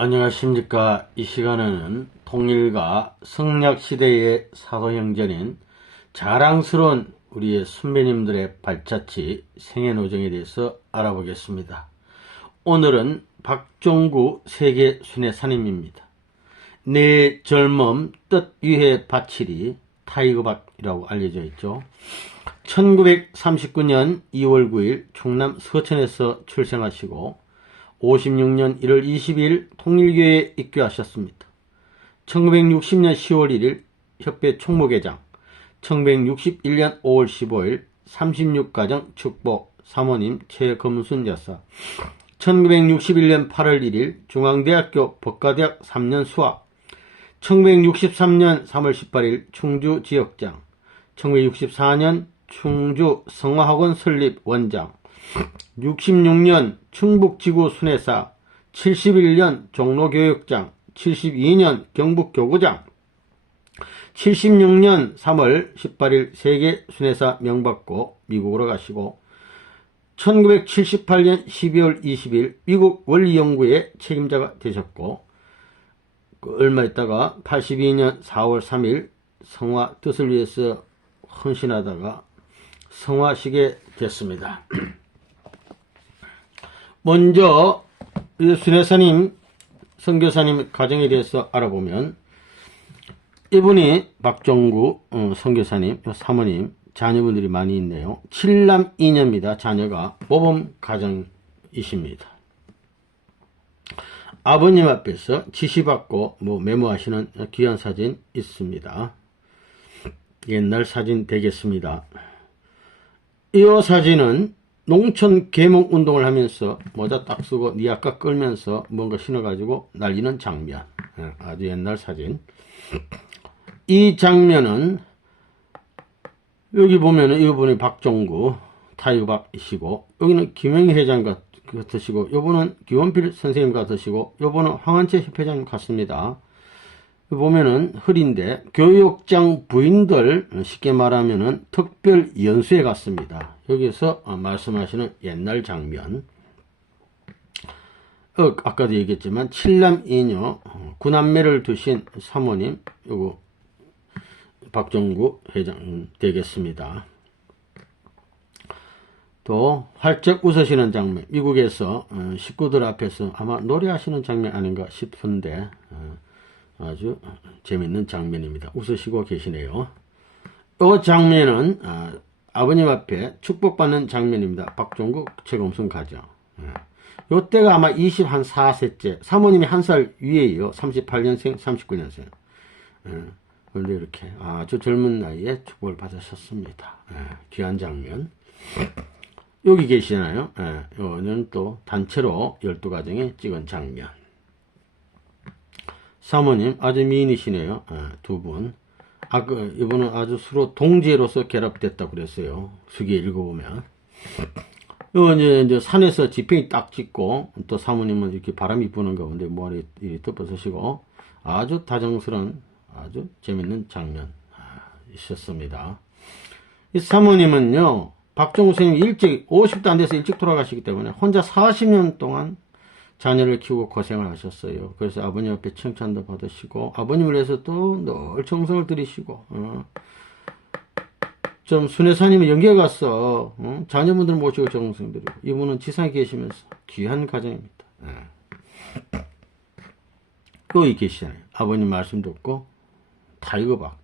안녕하십니까. 이 시간에는 통일과 성략시대의 사도형제인 자랑스러운 우리의 선배님들의 발자취 생애노정에 대해서 알아보겠습니다. 오늘은 박종구 세계 순회사님입니다. 내 젊음 뜻 위에 바치리 타이거박이라고 알려져 있죠. 1939년 2월 9일 충남 서천에서 출생하시고 56년 1월 20일 통일교회에 입교하셨습니다. 1960년 10월 1일 협회 총무회장, 1961년 5월 15일 36가정 축복 사모님 최금순 여사, 1961년 8월 1일 중앙대학교 법과대학 3년 수학, 1963년 3월 18일 충주 지역장, 1964년 충주 성화학원 설립 원장, 66년 충북지구 순회사, 71년 종로교육장, 72년 경북교구장, 76년 3월 18일 세계 순회사 명받고 미국으로 가시고 1978년 12월 20일 미국 원리연구회 책임자가 되셨고 얼마 있다가 82년 4월 3일 성화 뜻을 위해서 헌신하다가 성화시게 됐습니다. 먼저 순회사님, 선교사님 가정에 대해서 알아보면 이분이 박종구 선교사님, 사모님, 자녀분들이 많이 있네요. 7남 2녀입니다. 자녀가 모범 가정이십니다. 아버님 앞에서 지시받고 메모하시는 귀한 사진 있습니다. 옛날 사진 되겠습니다. 이 사진은 농촌 계몽운동을 하면서 모자 딱 쓰고 니아까 끌면서 뭔가 신어가지고 날리는 장면. 아주 옛날 사진. 이 장면은 여기 보면은 이분이 박종구 타이거박이시고 여기는 김영희 회장 같으시고 요분은 기원필 선생님 같으시고 요분은 황한채 협회장님 같습니다. 보면은 흐린데 교육장 부인들 쉽게 말하면은 특별 연수회 갔습니다. 여기서 말씀하시는 옛날 장면. 아까도 얘기했지만 7남 2녀 9남매를 두신 사모님 요거 박종구 회장 되겠습니다. 또 활짝 웃으시는 장면, 미국에서 식구들 앞에서 아마 노래하시는 장면 아닌가 싶은데 아주 재밌는 장면입니다. 웃으시고 계시네요. 이 장면은 아버님 앞에 축복받는 장면입니다. 박종구 최금순 가정. 요때가 아마 24세째, 사모님이 한 살 위에요. 38년생, 39년생. 그런데 이렇게 아주 젊은 나이에 축복을 받으셨습니다. 귀한 장면. 여기 계시나요? 이거는 또 단체로 12가정에 찍은 장면. 사모님 아주 미인이시네요. 두 분. 이분은 아주 서로 동지로서 결합됐다고 그랬어요. 수기에 읽어보면. 이제 산에서 지팡이 딱 찍고, 또 사모님은 이렇게 바람이 부는 가운데 머리 덮어서시고, 아주 다정스러운, 아주 재밌는 장면, 있었습니다. 이 사모님은요, 박종구 선생님이 일찍, 50도 안 돼서 일찍 돌아가시기 때문에 혼자 40년 동안 자녀를 키우고 고생을 하셨어요. 그래서 아버님 앞에 칭찬도 받으시고 아버님을 위해서 또 늘 정성을 들이시고 좀 순회사님이 연계 가서 자녀분들 모시고 정성 들이고 이분은 지상에 계시면서 귀한 가정입니다. 거기 계시잖아요. 아버님 말씀 듣고 타이거박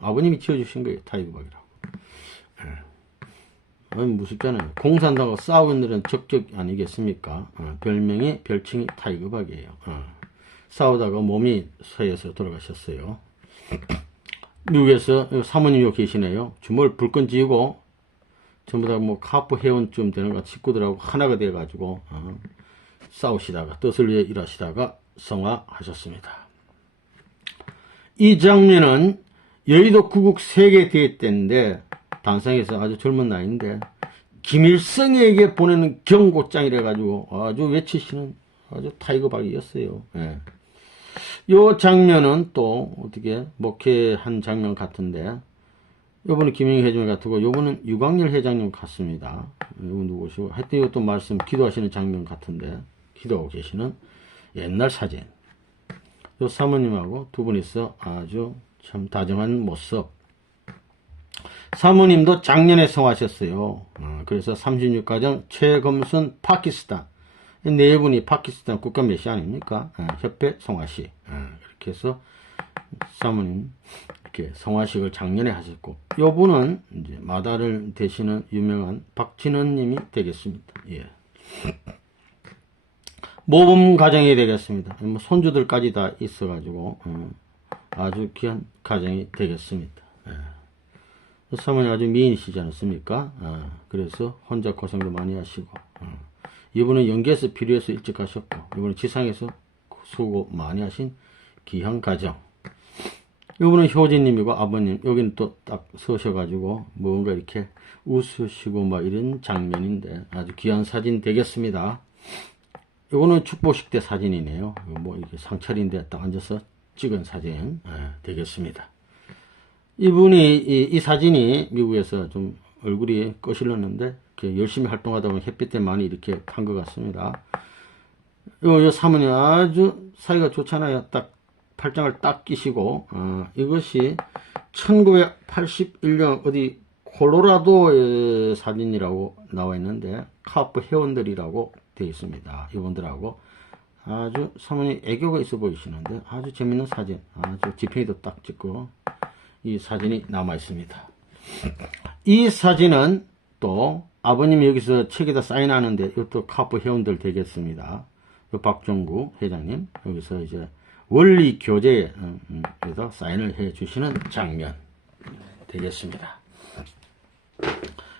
아버님이 지어주신 거예요. 타이거박이라고. 무섭잖아요. 공산당하고 싸우는 일은 적적 아니겠습니까? 별칭이 타이거박이에요. 싸우다가 몸이 쇠해서 돌아가셨어요. 미국에서 사모님 여기 계시네요. 주먹을 불끈 쥐고 전부 다 카프 회원쯤 되는 것 식구들하고 하나가 돼가지고 싸우시다가 뜻을 위해 일하시다가 성화하셨습니다. 이 장면은 여의도 구국 세계대회 때인데 단상에서 아주 젊은 나이인데 김일성에게 보내는 경고장이라 가지고 아주 외치시는 아주 타이거박이었어요. 요 장면은 또 어떻게 목회한 장면 같은데 요번은 김영희 회장님 같고 요번은 유광열 회장님 같습니다. 이거 누구시고 하여튼 이것도 말씀 기도하시는 장면 같은데 기도하고 계시는 옛날 사진. 요 사모님하고 두 분이서 아주 참 다정한 모습. 사모님도 작년에 성하셨어요. 그래서 36가정 최검순 파키스탄. 네 분이 파키스탄 국가 메시 아닙니까? 협회 성화식. 이렇게 해서 사모님 이렇게 성화식을 작년에 하셨고, 요 분은 이제 마다를 대시는 유명한 박진원 님이 되겠습니다. 예. 모범 가정이 되겠습니다. 뭐 손주들까지 다 있어가지고 아주 귀한 가정이 되겠습니다. 예. 사모님 아주 미인이시지 않습니까? 그래서 혼자 고생도 많이 하시고, 이분은 연계에서 필요해서 일찍 가셨고, 이분은 지상에서 수고 많이 하신 귀한 가정. 이분은 효진님이고 아버님, 여기는 또 딱 서셔가지고 뭔가 이렇게 웃으시고 막 이런 장면인데 아주 귀한 사진 되겠습니다. 이거는 축복식 때 사진이네요. 뭐 이렇게 상차림대 딱 앉아서 찍은 사진 되겠습니다. 이분이 이 사진이 미국에서 좀 얼굴이 거실렀는데 이렇게 열심히 활동하다 보면 햇빛 때 많이 이렇게 탄 것 같습니다. 요 사모님 아주 사이가 좋잖아요. 딱 팔짱을 딱 끼시고, 이것이 1981년 어디 콜로라도의 사진이라고 나와 있는데 카프 회원들이라고 되어 있습니다. 이분들하고 아주 사모님 애교가 있어 보이시는데 아주 재밌는 사진, 아주 지팡이도 딱 찍고 이 사진이 남아 있습니다. 이 사진은 또 아버님이 여기서 책에다 사인하는데 이것도 카프 회원들 되겠습니다. 박종구 회장님 여기서 이제 원리 교재에서 사인을 해 주시는 장면 되겠습니다.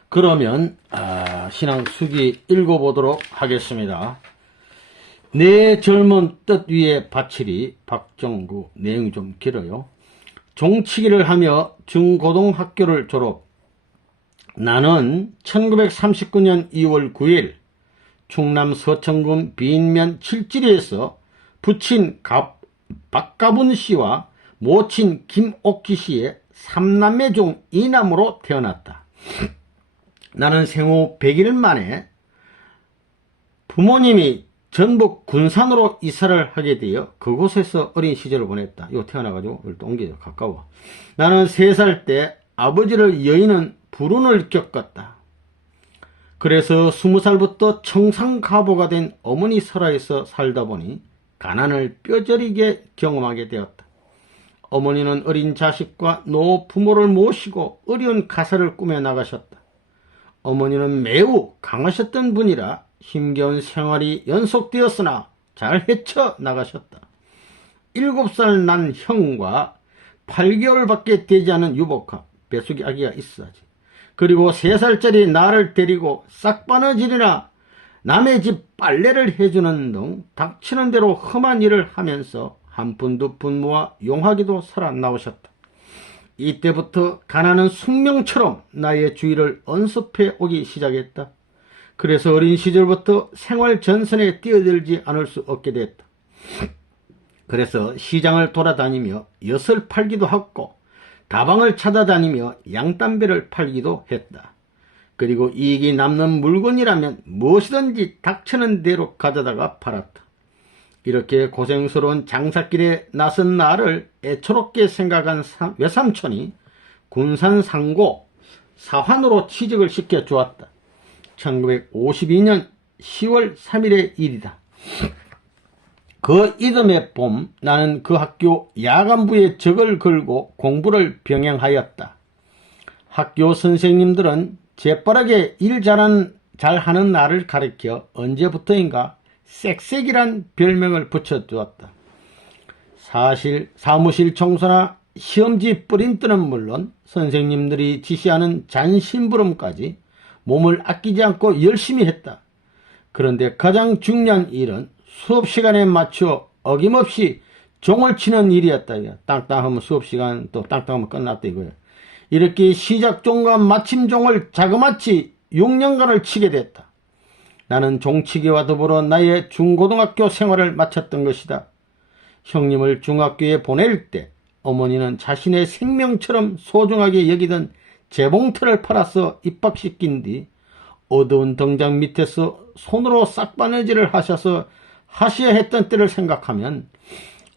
그러면 신앙 수기 읽어보도록 하겠습니다. 내 젊은 뜻 위에 바치리. 박정구. 내용이 좀 길어요. 종치기를 하며 중고등학교를 졸업. 나는 1939년 2월 9일 충남 서천군 빈면 칠지리에서 부친 박가분 씨와 모친 김옥기 씨의 3남매 중 2남으로 태어났다. 나는 생후 100일 만에 부모님이 전북 군산으로 이사를 하게 되어 그곳에서 어린 시절을 보냈다. 이거 태어나가지고 여기 또 옮겨져 가까워. 나는 3살 때 아버지를 여의는 불운을 겪었다. 그래서 20살부터 청산가보가 된 어머니 설화에서 살다 보니 가난을 뼈저리게 경험하게 되었다. 어머니는 어린 자식과 노 부모를 모시고 어려운 가사를 꾸며 나가셨다. 어머니는 매우 강하셨던 분이라 힘겨운 생활이 연속되었으나 잘 헤쳐 나가셨다. 7살 난 형과 8개월밖에 되지 않은 유복학, 배숙이 아기가 있어야지. 그리고 3살짜리 나를 데리고 싹바느질이나 남의 집 빨래를 해주는 등 닥치는 대로 험한 일을 하면서 한 푼두 푼 모아 용하기도 살아나오셨다. 이때부터 가난은 숙명처럼 나의 주위를 언습해 오기 시작했다. 그래서 어린 시절부터 생활 전선에 뛰어들지 않을 수 없게 됐다. 그래서 시장을 돌아다니며 엿을 팔기도 하고 다방을 찾아다니며 양담배를 팔기도 했다. 그리고 이익이 남는 물건이라면 무엇이든지 닥치는 대로 가져다가 팔았다. 이렇게 고생스러운 장사길에 나선 나를 애처롭게 생각한 외삼촌이 군산 상고 사환으로 취직을 시켜주었다. 1952년 10월 3일의 일이다. 그 이듬해 봄 나는 그 학교 야간부에 적을 걸고 공부를 병행하였다. 학교 선생님들은 재빠르게 일 잘하는 나를 가리켜 언제부터인가 쌕쌕이란 별명을 붙여주었다. 사무실 청소나 시험지 프린트는 물론 선생님들이 지시하는 잔심부름까지 몸을 아끼지 않고 열심히 했다. 그런데 가장 중요한 일은 수업시간에 맞춰 어김없이 종을 치는 일이었다. 땅땅하면 수업시간 또 땅땅하면 끝났다 이거야. 이렇게 시작종과 마침종을 자그마치 6년간을 치게 됐다. 나는 종치기와 더불어 나의 중고등학교 생활을 마쳤던 것이다. 형님을 중학교에 보낼 때 어머니는 자신의 생명처럼 소중하게 여기던 재봉틀을 팔아서 입학시킨 뒤 어두운 등장 밑에서 손으로 싹바느질을 하셔서 하셔야 했던 때를 생각하면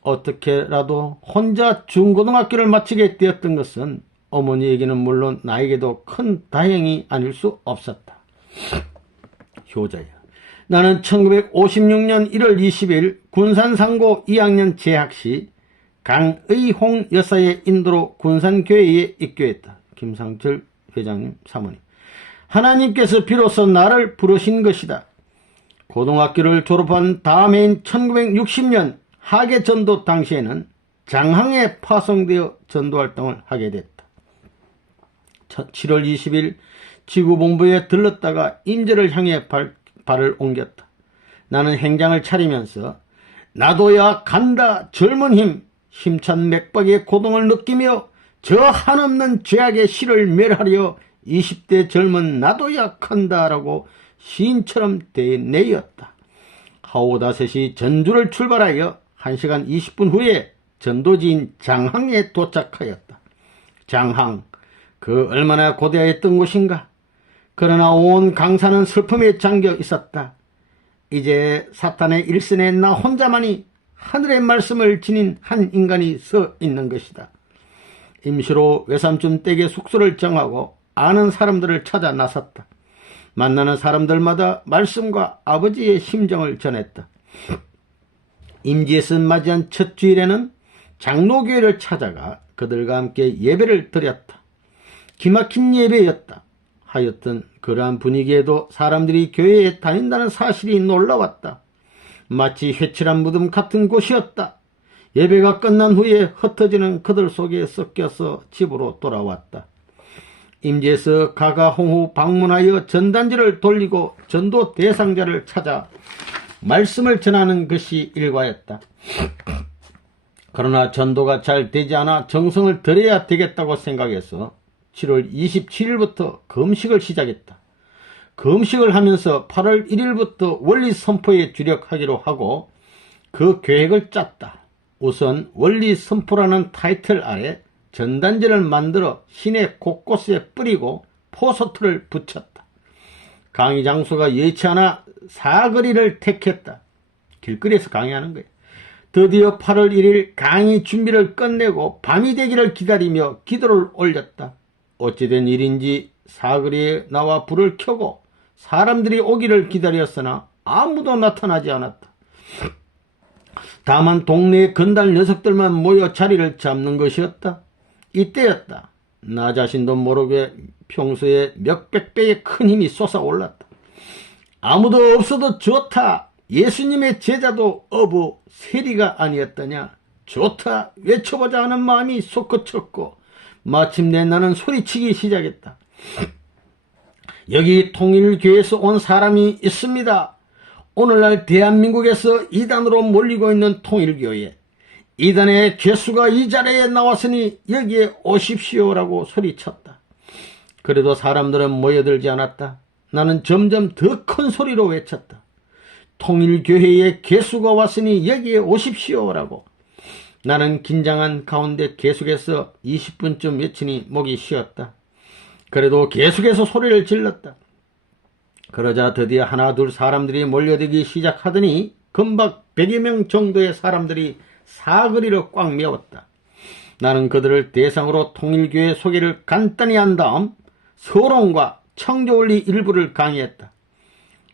어떻게라도 혼자 중고등학교를 마치게 되었던 것은 어머니에게는 물론 나에게도 큰 다행이 아닐 수 없었다. 효자야. 나는 1956년 1월 20일 군산상고 2학년 재학 시 강의홍 여사의 인도로 군산교회에 입교했다. 김상철 회장님 사모님. 하나님께서 비로소 나를 부르신 것이다. 고등학교를 졸업한 다음해인 1960년 하계전도 당시에는 장항에 파송되어 전도활동을 하게 됐다. 7월 20일 지구본부에 들렀다가 임재를 향해 발을 옮겼다. 나는 행장을 차리면서 나도야 간다 젊은 힘, 힘찬 맥박의 고동을 느끼며 저 한없는 죄악의 실을 멸하려 20대 젊은 나도야 간다라고 시인처럼 내었다. 하오다셋이 전주를 출발하여 1시간 20분 후에 전도지인 장항에 도착하였다. 장항, 그 얼마나 고대했던 곳인가. 그러나 온 강산은 슬픔에 잠겨 있었다. 이제 사탄의 일선에 나 혼자만이 하늘의 말씀을 지닌 한 인간이 서 있는 것이다. 임시로 외삼촌 댁에 숙소를 정하고 아는 사람들을 찾아 나섰다. 만나는 사람들마다 말씀과 아버지의 심정을 전했다. 임지에서 맞이한 첫 주일에는 장로교회를 찾아가 그들과 함께 예배를 드렸다. 기막힌 예배였다. 하여튼 그러한 분위기에도 사람들이 교회에 다닌다는 사실이 놀라웠다. 마치 회칠한 무덤 같은 곳이었다. 예배가 끝난 후에 흩어지는 그들 속에 섞여서 집으로 돌아왔다. 임지에서 가가홍후 방문하여 전단지를 돌리고 전도 대상자를 찾아 말씀을 전하는 것이 일과였다. 그러나 전도가 잘 되지 않아 정성을 들여야 되겠다고 생각해서 7월 27일부터 금식을 시작했다. 금식을 하면서 8월 1일부터 원리 선포에 주력하기로 하고 그 계획을 짰다. 우선 원리 선포라는 타이틀 아래 전단지를 만들어 시내 곳곳에 뿌리고 포스터를 붙였다. 강의 장소가 여의치 않아 사거리를 택했다. 길거리에서 강의하는 거야. 드디어 8월 1일 강의 준비를 끝내고 밤이 되기를 기다리며 기도를 올렸다. 어찌된 일인지 사거리에 나와 불을 켜고 사람들이 오기를 기다렸으나 아무도 나타나지 않았다. 다만 동네의 건달 녀석들만 모여 자리를 잡는 것이었다. 이때였다. 나 자신도 모르게 평소에 몇백 배의 큰 힘이 솟아올랐다. 아무도 없어도 좋다. 예수님의 제자도 어부 세리가 아니었더냐. 좋다. 외쳐보자 하는 마음이 솟구쳤고 마침내 나는 소리치기 시작했다. 여기 통일교회에서 온 사람이 있습니다. 오늘날 대한민국에서 이단으로 몰리고 있는 통일교회, 이단의 괴수가 이 자리에 나왔으니 여기에 오십시오라고 소리쳤다. 그래도 사람들은 모여들지 않았다. 나는 점점 더 큰 소리로 외쳤다. 통일교회에 괴수가 왔으니 여기에 오십시오라고. 나는 긴장한 가운데 계속해서 20분쯤 외치니 목이 쉬었다. 그래도 계속해서 소리를 질렀다. 그러자 드디어 하나 둘 사람들이 몰려들기 시작하더니 금방 100여 명 정도의 사람들이 사거리로 꽉 메웠다. 나는 그들을 대상으로 통일교회 소개를 간단히 한 다음 서론과 청조원리 일부를 강의했다.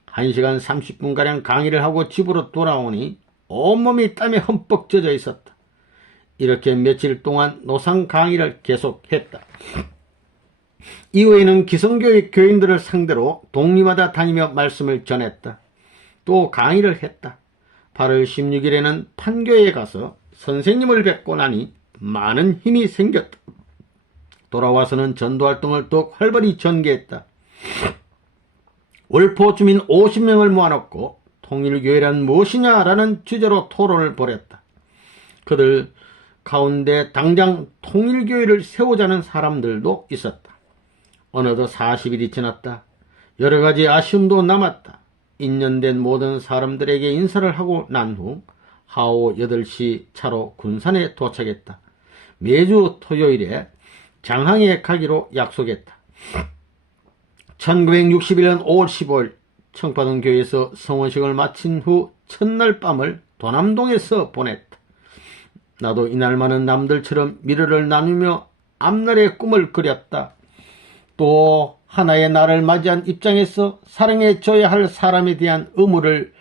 1시간 30분가량 강의를 하고 집으로 돌아오니 온몸이 땀에 흠뻑 젖어 있었다. 이렇게 며칠 동안 노상 강의를 계속했다. 이후에는 기성교회 교인들을 상대로 동리마다 다니며 말씀을 전했다. 또 강의를 했다. 8월 16일에는 판교에 가서 선생님을 뵙고 나니 많은 힘이 생겼다. 돌아와서는 전도활동을 더욱 활발히 전개했다. 월포 주민 50명을 모아놓고 통일교회란 무엇이냐라는 주제로 토론을 벌였다. 그들 가운데 당장 통일교회를 세우자는 사람들도 있었다. 어느덧 40일이 지났다. 여러가지 아쉬움도 남았다. 인연된 모든 사람들에게 인사를 하고 난 후 하오 8시 차로 군산에 도착했다. 매주 토요일에 장항에 가기로 약속했다. 1961년 5월 15일 청파동 교회에서 성원식을 마친 후 첫날 밤을 도남동에서 보냈다. 나도 이날만은 남들처럼 미래를 나누며 앞날의 꿈을 그렸다. 또 하나의 나를 맞이한 입장에서 사랑해줘야 할 사람에 대한 의무를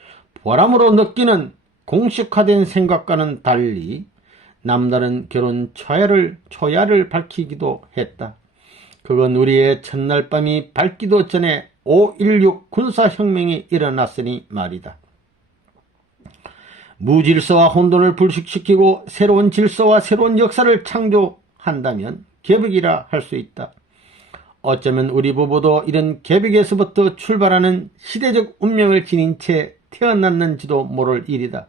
보람으로 느끼는 공식화된 생각과는 달리 남다른 결혼 초야를 밝히기도 했다. 그건 우리의 첫날 밤이 밝기도 전에 5.16 군사혁명이 일어났으니 말이다. 무질서와 혼돈을 불식시키고 새로운 질서와 새로운 역사를 창조한다면 개벽이라 할 수 있다. 어쩌면 우리 부부도 이런 개벽에서부터 출발하는 시대적 운명을 지닌 채 태어났는지도 모를 일이다.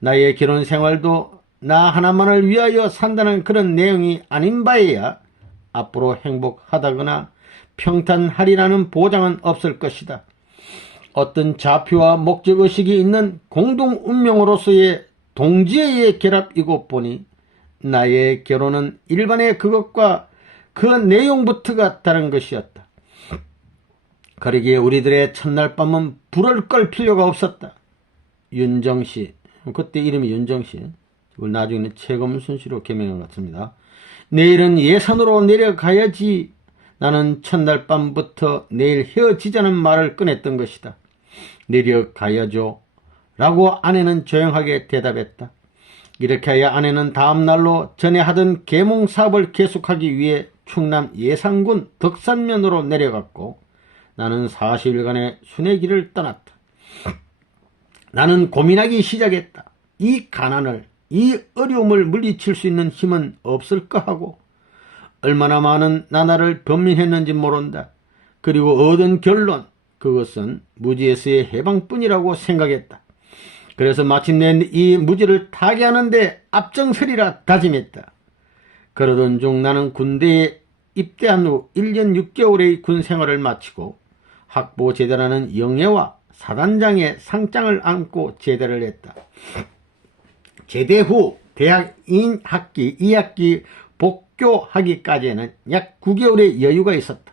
나의 결혼 생활도 나 하나만을 위하여 산다는 그런 내용이 아닌 바에야 앞으로 행복하다거나 평탄하리라는 보장은 없을 것이다. 어떤 좌표와 목적의식이 있는 공동 운명으로서의 동지애의 결합이고 보니 나의 결혼은 일반의 그것과 그 내용부터가 다른 것이었다. 그러기에 우리들의 첫날 밤은 불을 끌 필요가 없었다. 윤정씨, 그때 이름이 윤정씨, 이걸 나중에는 최검순씨로 개명한 것 같습니다. 내일은 예산으로 내려가야지. 나는 첫날 밤부터 내일 헤어지자는 말을 꺼냈던 것이다. 내려가야죠 라고 아내는 조용하게 대답했다. 이렇게 해야 아내는 다음날로 전에 하던 계몽사업을 계속하기 위해 충남 예산군 덕산면으로 내려갔고 나는 40일간의 순회길을 떠났다. 나는 고민하기 시작했다. 이 가난을, 이 어려움을 물리칠 수 있는 힘은 없을까 하고 얼마나 많은 나날을 변민했는지 모른다. 그리고 얻은 결론, 그것은 무지에서의 해방뿐이라고 생각했다. 그래서 마침내 이 무지를 타개하는데 앞장서리라 다짐했다. 그러던 중 나는 군대에 입대한 후 1년 6개월의 군 생활을 마치고 학보 제대라는 영예와 사단장의 상장을 안고 제대를 했다. 제대 후 대학 2학기 복교하기까지는 약 9개월의 여유가 있었다.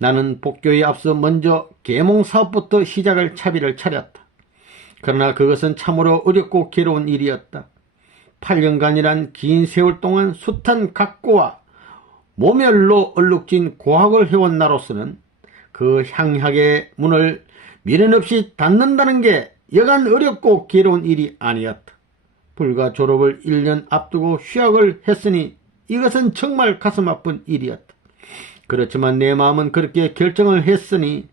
나는 복교에 앞서 먼저 계몽사업부터 시작할 차비를 차렸다. 그러나 그것은 참으로 어렵고 괴로운 일이었다. 8년간이란 긴 세월 동안 숱한 각고와 모멸로 얼룩진 고학을 해온 나로서는 그 향학의 문을 미련 없이 닫는다는 게 여간 어렵고 괴로운 일이 아니었다. 불과 졸업을 1년 앞두고 휴학을 했으니 이것은 정말 가슴 아픈 일이었다. 그렇지만 내 마음은 그렇게 결정을 했으니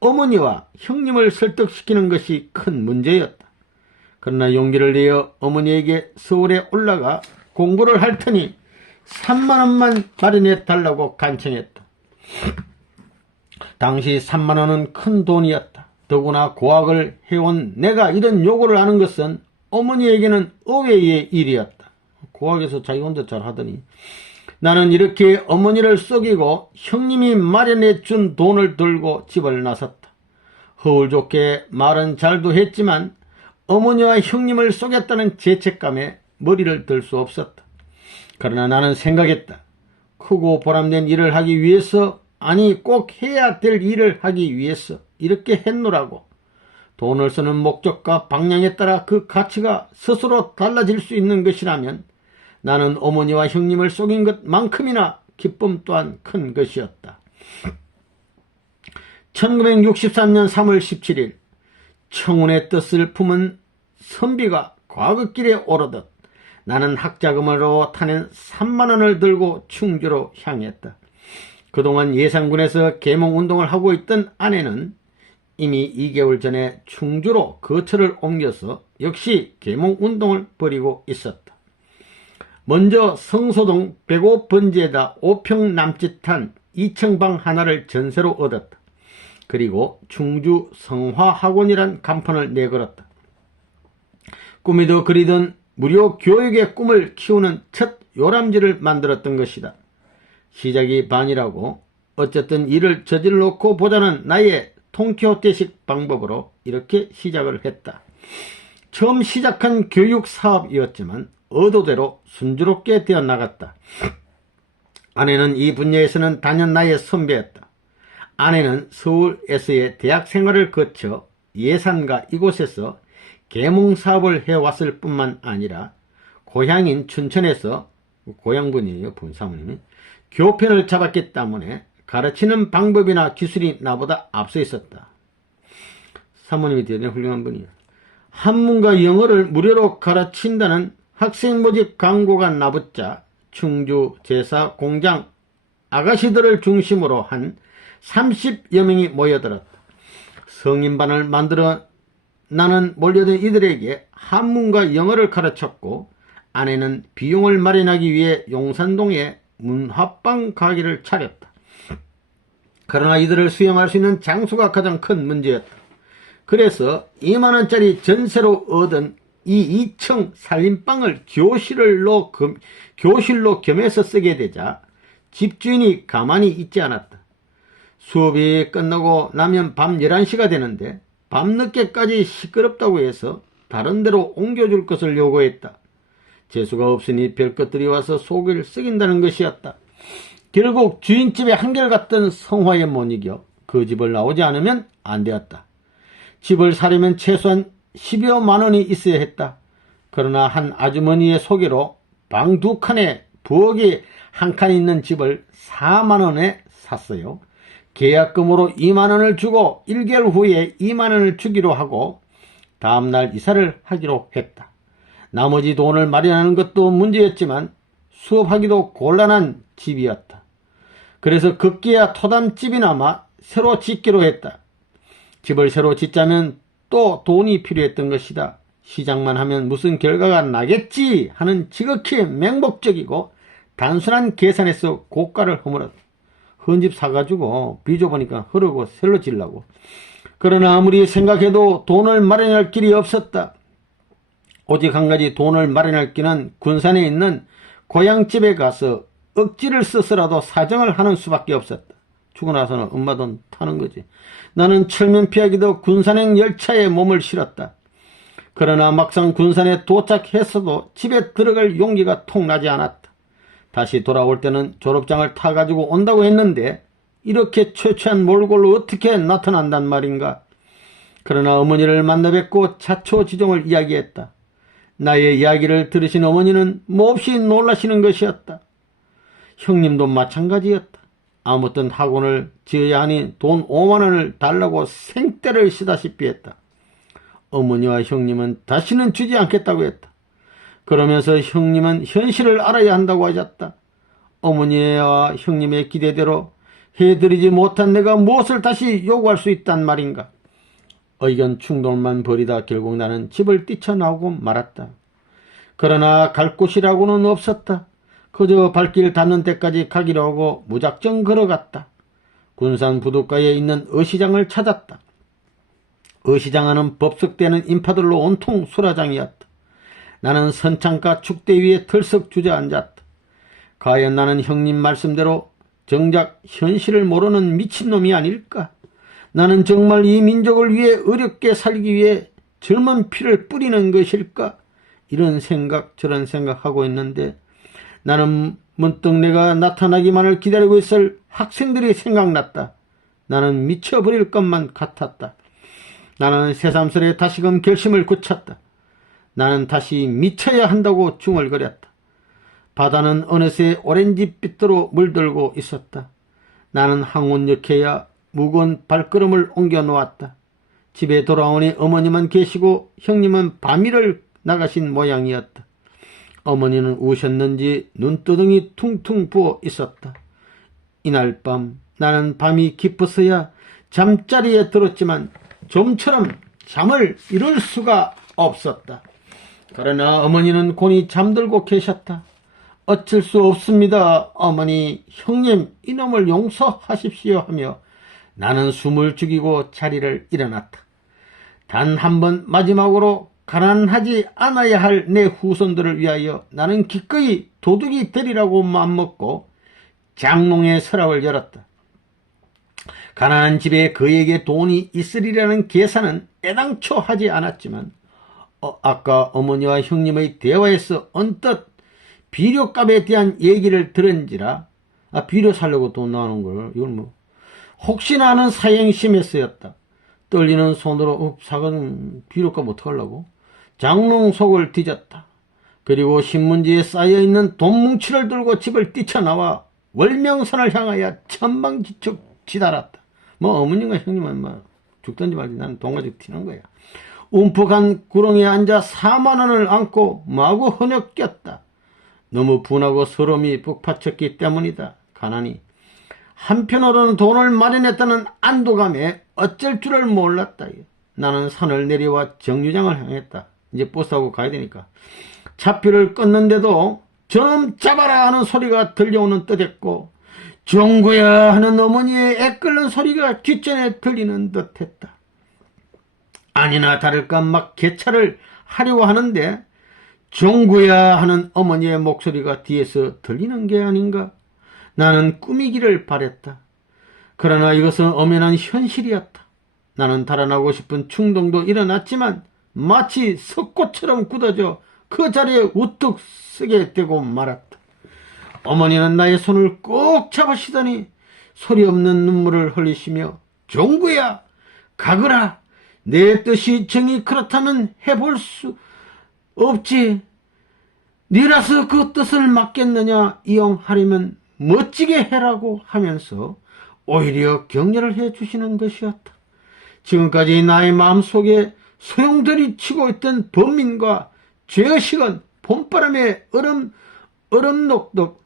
어머니와 형님을 설득시키는 것이 큰 문제였다. 그러나 용기를 내어 어머니에게 서울에 올라가 공부를 할 테니 3만 원만 마련해 달라고 간청했다. 당시 3만 원은 큰 돈이었다. 더구나 고학을 해온 내가 이런 요구를 하는 것은 어머니에게는 의외의 일이었다. 고학에서 자기 혼자 잘하더니 나는 이렇게 어머니를 속이고 형님이 마련해 준 돈을 들고 집을 나섰다. 허울 좋게 말은 잘도 했지만 어머니와 형님을 속였다는 죄책감에 머리를 들 수 없었다. 그러나 나는 생각했다. 크고 보람된 일을 하기 위해서, 아니 꼭 해야 될 일을 하기 위해서 이렇게 했노라고. 돈을 쓰는 목적과 방향에 따라 그 가치가 스스로 달라질 수 있는 것이라면 나는 어머니와 형님을 속인 것만큼이나 기쁨 또한 큰 것이었다. 1963년 3월 17일 청운의 뜻을 품은 선비가 과거길에 오르듯 나는 학자금으로 타낸 3만 원을 들고 충주로 향했다. 그동안 예산군에서 계몽운동을 하고 있던 아내는 이미 2개월 전에 충주로 거처를 옮겨서 역시 계몽운동을 벌이고 있었다. 먼저 성소동 105번지에다 5평 남짓한 2층방 하나를 전세로 얻었다. 그리고 충주 성화학원이란 간판을 내걸었다. 꿈에도 그리던 무료 교육의 꿈을 키우는 첫 요람지를 만들었던 것이다. 시작이 반이라고 어쨌든 일을 저질러 놓고 보자는 나의 통키호테식 방법으로 이렇게 시작을 했다. 처음 시작한 교육 사업이었지만 의도대로 순조롭게 되어 나갔다. 아내는 이 분야에서는 단연 나의 선배였다. 아내는 서울에서의 대학 생활을 거쳐 예산가 이곳에서 계몽사업을 해왔을 뿐만 아니라 고향인 춘천에서 고향분이에요. 부사모님이 교편을 잡았기 때문에 가르치는 방법이나 기술이 나보다 앞서 있었다. 사모님이 대단히 훌륭한 분이에요. 한문과 영어를 무료로 가르친다는 학생 모집 광고가 나붙자 충주, 제사, 공장, 아가씨들을 중심으로 한 30여 명이 모여들었다. 성인반을 만들어 나는 몰려든 이들에게 한문과 영어를 가르쳤고 아내는 비용을 마련하기 위해 용산동에 문화방 가게를 차렸다. 그러나 이들을 수용할 수 있는 장소가 가장 큰 문제였다. 그래서 2만원짜리 전세로 얻은 이 2층 살림방을 교실로 겸해서 쓰게 되자 집주인이 가만히 있지 않았다. 수업이 끝나고 나면 밤 11시가 되는데 밤늦게까지 시끄럽다고 해서 다른 데로 옮겨줄 것을 요구했다. 재수가 없으니 별것들이 와서 속을 썩인다는 것이었다. 결국 주인집에 한결같던 성화에 못 이겨 그 집을 나오지 않으면 안 되었다. 집을 사려면 최소한 10여만 원이 있어야 했다. 그러나 한 아주머니의 소개로 방 2칸에 부엌이 1칸 있는 집을 4만 원에 샀어요. 계약금으로 2만 원을 주고 1개월 후에 2만 원을 주기로 하고 다음날 이사를 하기로 했다. 나머지 돈을 마련하는 것도 문제였지만 수업하기도 곤란한 집이었다. 그래서 급기야 토담집이나마 새로 짓기로 했다. 집을 새로 짓자면 또 돈이 필요했던 것이다. 시작만 하면 무슨 결과가 나겠지 하는 지극히 맹목적이고 단순한 계산에서 고가를 허물었다. 헌집 사가지고 비좁으니까 흐르고 새로 지려고. 그러나 아무리 생각해도 돈을 마련할 길이 없었다. 오직 한 가지 돈을 마련할 길은 군산에 있는 고향집에 가서 억지를 써서라도 사정을 하는 수밖에 없었다. 죽고 나서는 엄마 돈 타는 거지. 나는 철면 피하기도 군산행 열차에 몸을 실었다. 그러나 막상 군산에 도착했어도 집에 들어갈 용기가 통 나지 않았다. 다시 돌아올 때는 졸업장을 타가지고 온다고 했는데 이렇게 최초한 몰골로 어떻게 나타난단 말인가. 그러나 어머니를 만나 뵙고 자초지종을 이야기했다. 나의 이야기를 들으신 어머니는 몹시 놀라시는 것이었다. 형님도 마찬가지였다. 아무튼 학원을 지어야 하니 돈 5만 원을 달라고 생떼를 쓰다시피 했다. 어머니와 형님은 다시는 주지 않겠다고 했다. 그러면서 형님은 현실을 알아야 한다고 하셨다. 어머니와 형님의 기대대로 해드리지 못한 내가 무엇을 다시 요구할 수 있단 말인가. 의견 충돌만 벌이다 결국 나는 집을 뛰쳐나오고 말았다. 그러나 갈 곳이라고는 없었다. 그저 발길 닿는 데까지 가기로 하고 무작정 걸어갔다. 군산 부둣가에 있는 어시장을 찾았다. 어시장은 법석대는 인파들로 온통 수라장이었다. 나는 선창가 축대 위에 털썩 주저앉았다. 과연 나는 형님 말씀대로 정작 현실을 모르는 미친놈이 아닐까? 나는 정말 이 민족을 위해 어렵게 살기 위해 젊은 피를 뿌리는 것일까? 이런 생각 저런 생각하고 있는데 나는 문득 내가 나타나기만을 기다리고 있을 학생들이 생각났다. 나는 미쳐버릴 것만 같았다. 나는 새삼스레 다시금 결심을 굳혔다. 나는 다시 미쳐야 한다고 중얼거렸다. 바다는 어느새 오렌지빛으로 물들고 있었다. 나는 항온역해야 무거운 발걸음을 옮겨 놓았다. 집에 돌아오니 어머니만 계시고 형님은 밤일을 나가신 모양이었다. 어머니는 우셨는지 눈두덩이 퉁퉁 부어 있었다. 이날 밤 나는 밤이 깊어서야 잠자리에 들었지만 좀처럼 잠을 이룰 수가 없었다. 그러나 어머니는 곤히 잠들고 계셨다. 어쩔 수 없습니다. 어머니, 형님 이놈을 용서하십시오 하며 나는 숨을 죽이고 자리를 일어났다. 단 한 번 마지막으로 가난하지 않아야 할 내 후손들을 위하여 나는 기꺼이 도둑이 되리라고 맘먹고 장롱의 서랍을 열었다. 가난한 집에 그에게 돈이 있으리라는 계산은 애당초 하지 않았지만 아까 어머니와 형님의 대화에서 언뜻 비료값에 대한 얘기를 들은지라 비료 사려고 돈 나오는 걸 이걸 뭐 혹시나 하는 사행심에 쓰였다. 떨리는 손으로 사과는 뒤로 가면 어떡하려고? 장롱 속을 뒤졌다. 그리고 신문지에 쌓여있는 돈뭉치를 들고 집을 뛰쳐나와 월명선을 향하여 천방지축 치달았다. 뭐 어머님과 형님은 뭐 죽든지 말든지 나는 동가죽 튀는 거야. 움푹한 구렁이에 앉아 4만 원을 안고 마구 흐느꼈다. 너무 분하고 서러움이 북받쳤기 때문이다. 가난이 한편으로는 돈을 마련했다는 안도감에 어쩔 줄을 몰랐다. 나는 산을 내려와 정류장을 향했다. 이제 버스하고 가야 되니까. 차표를 끊는데도 좀 잡아라 하는 소리가 들려오는 듯했고 종구야 하는 어머니의 애끓는 소리가 뒷전에 들리는 듯했다. 아니나 다를까 막 개차를 하려고 하는데 종구야 하는 어머니의 목소리가 뒤에서 들리는 게 아닌가? 나는 꿈이기를 바랬다. 그러나 이것은 엄연한 현실이었다. 나는 달아나고 싶은 충동도 일어났지만 마치 석고처럼 굳어져 그 자리에 우뚝 쓰게 되고 말았다. 어머니는 나의 손을 꼭 잡으시더니 소리 없는 눈물을 흘리시며 종구야 가거라. 내 뜻이 정이 그렇다면 해볼 수 없지. 니라서 그 뜻을 막겠느냐. 이용하려면 멋지게 해라고 하면서 오히려 격려를 해주시는 것이었다. 지금까지 나의 마음속에 소용돌이 치고 있던 범민과 죄의식은 봄바람에 얼음녹듯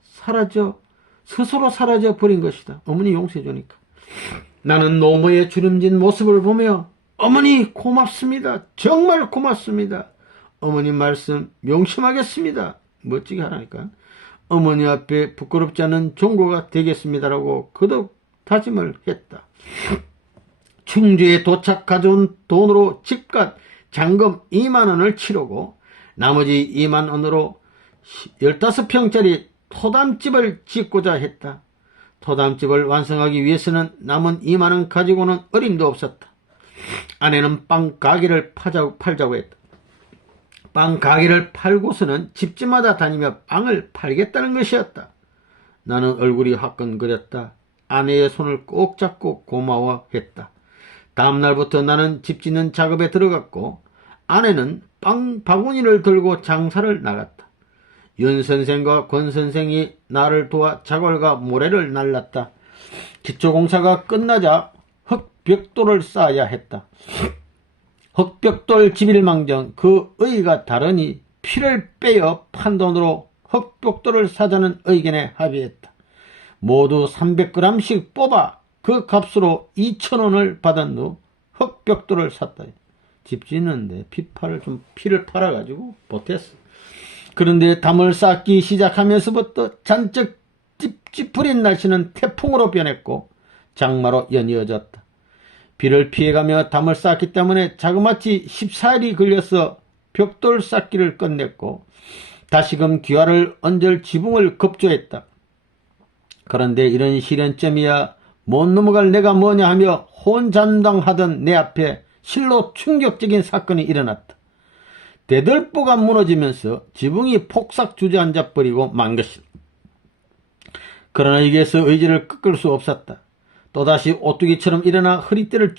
스스로 사라져 버린 것이다. 어머니 용서해 주니까. 나는 노모의 주름진 모습을 보며 어머니 고맙습니다. 정말 고맙습니다. 어머니 말씀 명심하겠습니다. 멋지게 하라니까. 어머니 앞에 부끄럽지 않은 종고가 되겠습니다라고 거듭 다짐을 했다. 충주에 도착 가져온 돈으로 집값 잔금 2만 원을 치르고 나머지 2만 원으로 15평짜리 토담집을 짓고자 했다. 토담집을 완성하기 위해서는 남은 2만 원 가지고는 어림도 없었다. 아내는 빵 가게를 팔자고 했다. 빵 가게를 팔고서는 집집마다 다니며 빵을 팔겠다는 것이었다. 나는 얼굴이 화끈거렸다. 아내의 손을 꼭 잡고 고마워했다. 다음날부터 나는 집 짓는 작업에 들어갔고 아내는 빵 바구니를 들고 장사를 나갔다. 윤 선생과 권 선생이 나를 도와 자골과 모래를 날랐다. 기초공사가 끝나자 흙벽돌을 쌓아야 했다. 흙벽돌 집일망정 그 의의가 다르니 피를 빼어 판 돈으로 흙벽돌을 사자는 의견에 합의했다. 모두 300g씩 뽑아 그 값으로 2,000원을 받은 후 흙벽돌을 샀다. 집 짓는데 피를 팔아가지고 보탰어. 그런데 담을 쌓기 시작하면서부터 잔뜩 찌푸린 날씨는 태풍으로 변했고 장마로 연이어졌다. 비를 피해가며 담을 쌓기 때문에 자그마치 14일이 걸려서 벽돌 쌓기를 끝냈고 다시금 귀화를 얹을 지붕을 급조했다. 그런데 이런 시련점이야 못 넘어갈 내가 뭐냐 하며 혼잔당하던 내 앞에 실로 충격적인 사건이 일어났다. 대들보가 무너지면서 지붕이 폭삭 주저앉아 버리고 만 것이다. 그러나 여기에서 의지를 꺾을 수 없었다. 또다시 오뚜기처럼 일어나 허리띠를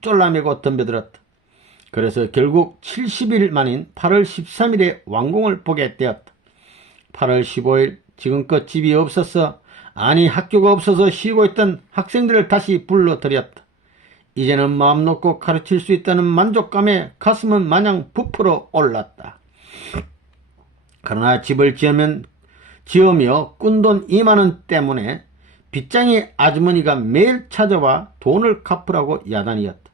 쫄라매고 덤벼들었다. 그래서 결국 70일 만인 8월 13일에 완공을 보게 되었다. 8월 15일 지금껏 집이 없어서 학교가 없어서 쉬고 있던 학생들을 다시 불러들였다. 이제는 마음 놓고 가르칠 수 있다는 만족감에 가슴은 마냥 부풀어 올랐다. 그러나 집을 지으며 꾼 돈 2만 원 때문에 빚쟁이 아주머니가 매일 찾아와 돈을 갚으라고 야단이었다.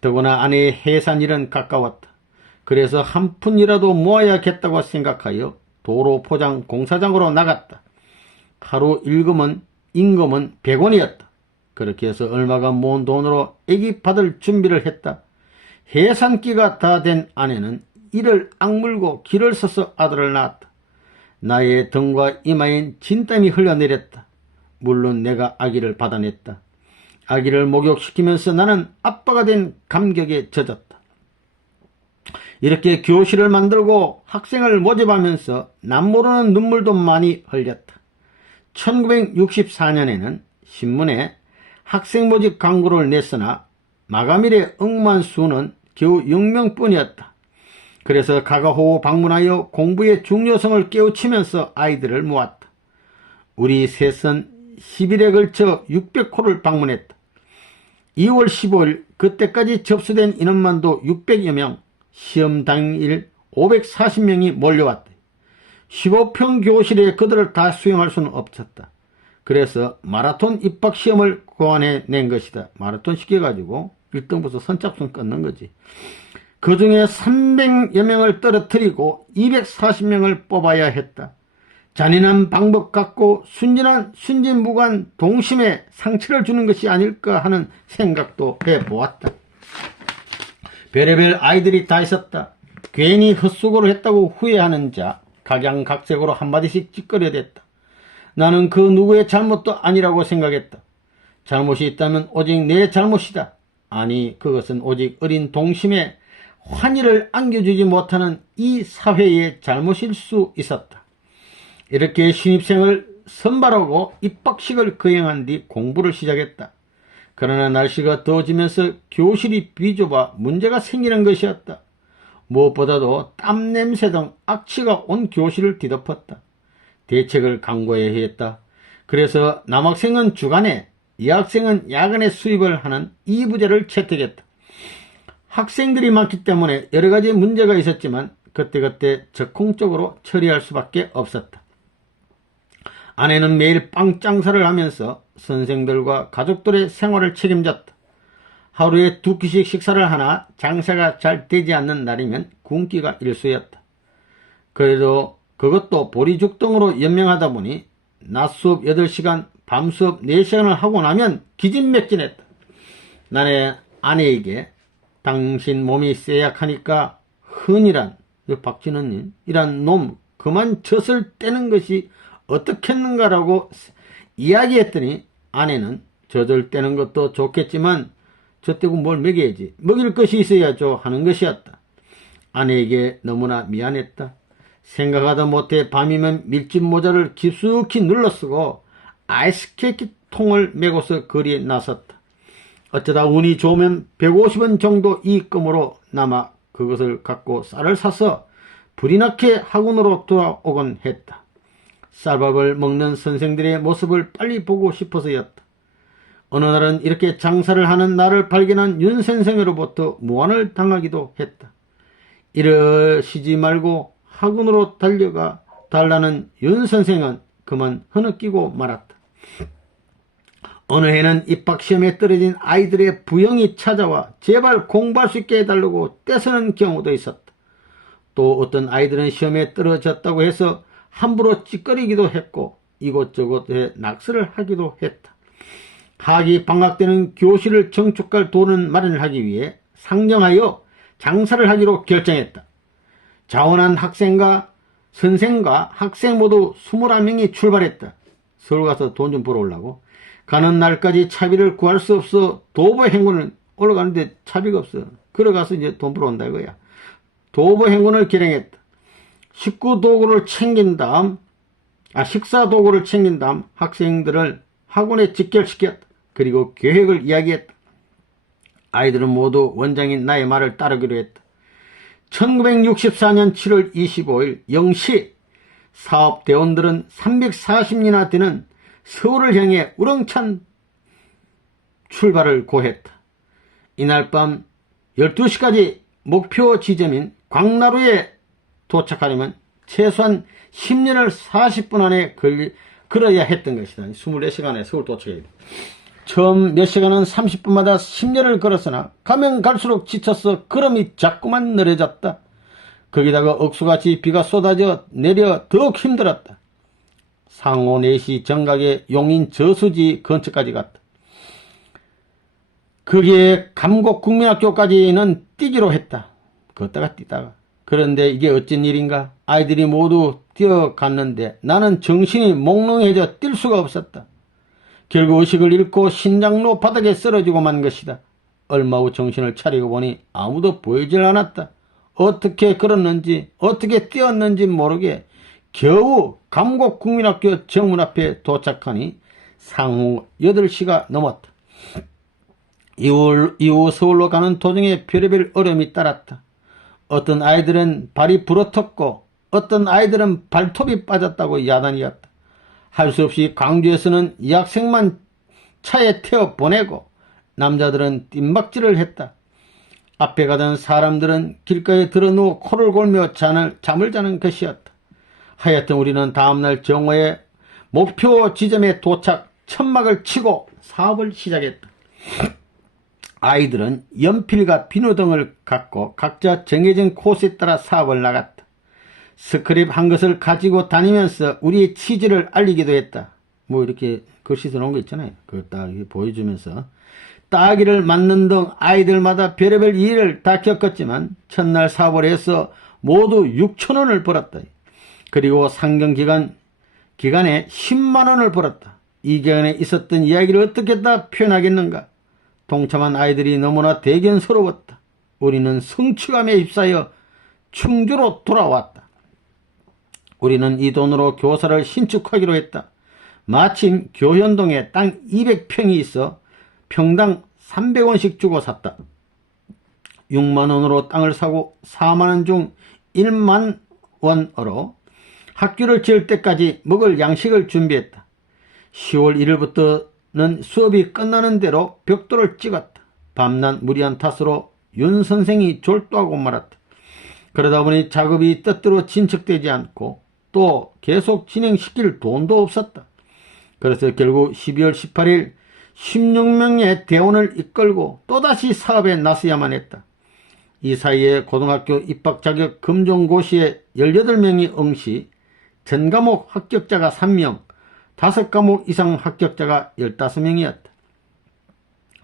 더구나 아내의 해산일은 가까웠다. 그래서 한 푼이라도 모아야겠다고 생각하여 도로 포장 공사장으로 나갔다. 하루 임금은 100원이었다. 그렇게 해서 얼마가 모은 돈으로 애기 받을 준비를 했다. 해산기가 다 된 아내는 이를 악물고 길을 서서 아들을 낳았다. 나의 등과 이마엔 진땀이 흘러내렸다. 물론 내가 아기를 받아냈다. 아기를 목욕시키면서 나는 아빠가 된 감격에 젖었다. 이렇게 교실을 만들고 학생을 모집하면서 남모르는 눈물도 많이 흘렸다. 1964년에는 신문에 학생 모집 광고를 냈으나 마감일에 응모한 수는 겨우 0명뿐이었다. 그래서 가가호호 방문하여 공부의 중요성을 깨우치면서 아이들을 모았다. 우리 셋은 10일에 걸쳐 600호를 방문했다. 2월 15일 그때까지 접수된 인원만도 600여 명, 시험 당일 540명이 몰려왔다. 15평 교실에 그들을 다 수용할 수는 없었다. 그래서 마라톤 입학시험을 고안해낸 것이다. 마라톤 시켜가지고 1등부터 선착순 끊는 거지. 그 중에 300여 명을 떨어뜨리고 240명을 뽑아야 했다. 잔인한 방법 같고 순진무관 동심에 상처를 주는 것이 아닐까 하는 생각도 해보았다. 별의별 아이들이 다 있었다. 괜히 헛수고를 했다고 후회하는 자 각양각색으로 한마디씩 찌꺼려댔다. 나는 그 누구의 잘못도 아니라고 생각했다. 잘못이 있다면 오직 내 잘못이다. 아니, 그것은 오직 어린 동심에 환희를 안겨주지 못하는 이 사회의 잘못일 수 있었다. 이렇게 신입생을 선발하고 입학식을 거행한 뒤 공부를 시작했다. 그러나 날씨가 더워지면서 교실이 비좁아 문제가 생기는 것이었다. 무엇보다도 땀 냄새 등 악취가 온 교실을 뒤덮었다. 대책을 강구해야 했다. 그래서 남학생은 주간에, 여학생은 야간에 수입을 하는 2부제를 채택했다. 학생들이 많기 때문에 여러가지 문제가 있었지만 그때그때 적극적으로 처리할 수밖에 없었다. 아내는 매일 빵 장사를 하면서 선생들과 가족들의 생활을 책임졌다. 하루에 2끼씩 식사를 하나 장사가 잘 되지 않는 날이면 굶기가 일쑤였다. 그래도 그것도 보리죽동으로 연명하다 보니 낮수업 8시간, 밤수업 4시간을 하고 나면 기진맥진했다. 나는 아내에게 당신 몸이 쇠약하니까 흔이란 박진원님 이란 놈 그만 젖을 떼는 것이 어떻겠는가라고 이야기했더니 아내는 젖을 떼는 것도 좋겠지만 젖 떼고 뭘 먹여야지, 먹일 것이 있어야죠 하는 것이었다. 아내에게 너무나 미안했다. 생각하다 못해 밤이면 밀짚 모자를 깊숙이 눌러쓰고 아이스케이크 통을 메고서 거리에 나섰다. 어쩌다 운이 좋으면 150원 정도 이익금으로 남아 그것을 갖고 쌀을 사서 불이 나게 학원으로 돌아오곤 했다. 쌀밥을 먹는 선생들의 모습을 빨리 보고 싶어서였다. 어느 날은 이렇게 장사를 하는 나를 발견한 윤 선생으로부터 무안을 당하기도 했다. 이러시지 말고 학원으로 달려가 달라는 윤 선생은 그만 흐느끼고 말았다. 어느 해는 입학시험에 떨어진 아이들의 부영이 찾아와 제발 공부할 수 있게 해달라고 떼쓰는 경우도 있었다. 또 어떤 아이들은 시험에 떨어졌다고 해서 함부로 찌꺼리기도 했고 이곳저곳에 낙서를 하기도 했다. 학이 방학 때는 교실을 정축할 돈을 마련하기 위해 상정하여 장사를 하기로 결정했다. 자원한 학생과 선생과 학생 모두 21명이 출발했다. 서울 가서 돈 좀 벌어오려고. 가는 날까지 차비를 구할 수 없어 도보 행군을 올라가는데 차비가 없어. 걸어가서 이제 돈 벌어온다 이거야. 도보 행군을 결행했다. 식사 도구를 챙긴 다음 학생들을 학원에 직결시켰다. 그리고 계획을 이야기했다. 아이들은 모두 원장인 나의 말을 따르기로 했다. 1964년 7월 25일 0시 사업대원들은 340이나 되는 서울을 향해 우렁찬 출발을 고했다. 이날 밤 12시까지 목표 지점인 광나루에 도착하려면 최소한 10년을 40분 안에 걸어야 했던 것이다. 24시간에 서울 도착해야 돼. 처음 몇 시간은 30분마다 10년을 걸었으나 가면 갈수록 지쳐서 걸음이 자꾸만 느려졌다. 거기다가 억수같이 비가 쏟아져 내려 더욱 힘들었다. 상호 4시 정각에 용인 저수지 근처까지 갔다. 거기에 감곡국민학교까지는 뛰기로 했다. 걷다가 뛰다가. 그런데 이게 어쩐 일인가? 아이들이 모두 뛰어갔는데 나는 정신이 몽롱해져 뛸 수가 없었다. 결국 의식을 잃고 신장로 바닥에 쓰러지고 만 것이다. 얼마 후 정신을 차리고 보니 아무도 보이질 않았다. 어떻게 걸었는지 어떻게 뛰었는지 모르게 겨우 감곡국민학교 정문 앞에 도착하니 상후 8시가 넘었다. 이후 서울로 가는 도중에 별의별 어려움이 따랐다. 어떤 아이들은 발이 부러졌고 어떤 아이들은 발톱이 빠졌다고 야단이었다. 할 수 없이 광주에서는 여학생만 차에 태워 보내고 남자들은 뜀박질을 했다. 앞에 가던 사람들은 길가에 들어누워 코를 골며 잠을 자는 것이었다. 하여튼 우리는 다음날 정오에 목표 지점에 도착, 천막을 치고 사업을 시작했다. 아이들은 연필과 비누등을 갖고 각자 정해진 코스에 따라 사업을 나갔다. 스크립 한 것을 가지고 다니면서 우리의 취지를 알리기도 했다. 뭐 이렇게 글씨 써놓은 거 있잖아요. 그걸 딱 보여주면서 따기를 맞는 등 아이들마다 별의별 일을 다 겪었지만 첫날 사업을 해서 모두 6,000원을 벌었다. 그리고 상경 기간에 10만원을 벌었다. 이 기간에 있었던 이야기를 어떻게 다 표현하겠는가. 동참한 아이들이 너무나 대견스러웠다. 우리는 성취감에 휩싸여 충주로 돌아왔다. 우리는 이 돈으로 교사를 신축하기로 했다. 마침 교현동에 땅 200평이 있어 평당 300원씩 주고 샀다. 6만원으로 땅을 사고 4만원 중 1만원으로 학교를 지을 때까지 먹을 양식을 준비했다. 10월 1일부터는 수업이 끝나는 대로 벽돌을 찍었다. 밤낮 무리한 탓으로 윤 선생이 졸도하고 말았다. 그러다 보니 작업이 뜻대로 진척되지 않고 또 계속 진행시킬 돈도 없었다. 그래서 결국 12월 18일 16명의 대원을 이끌고 또다시 사업에 나서야만 했다. 이 사이에 고등학교 입학 자격 검정고시에 18명이 응시, 전과목 합격자가 3명, 5과목 이상 합격자가 15명이었다.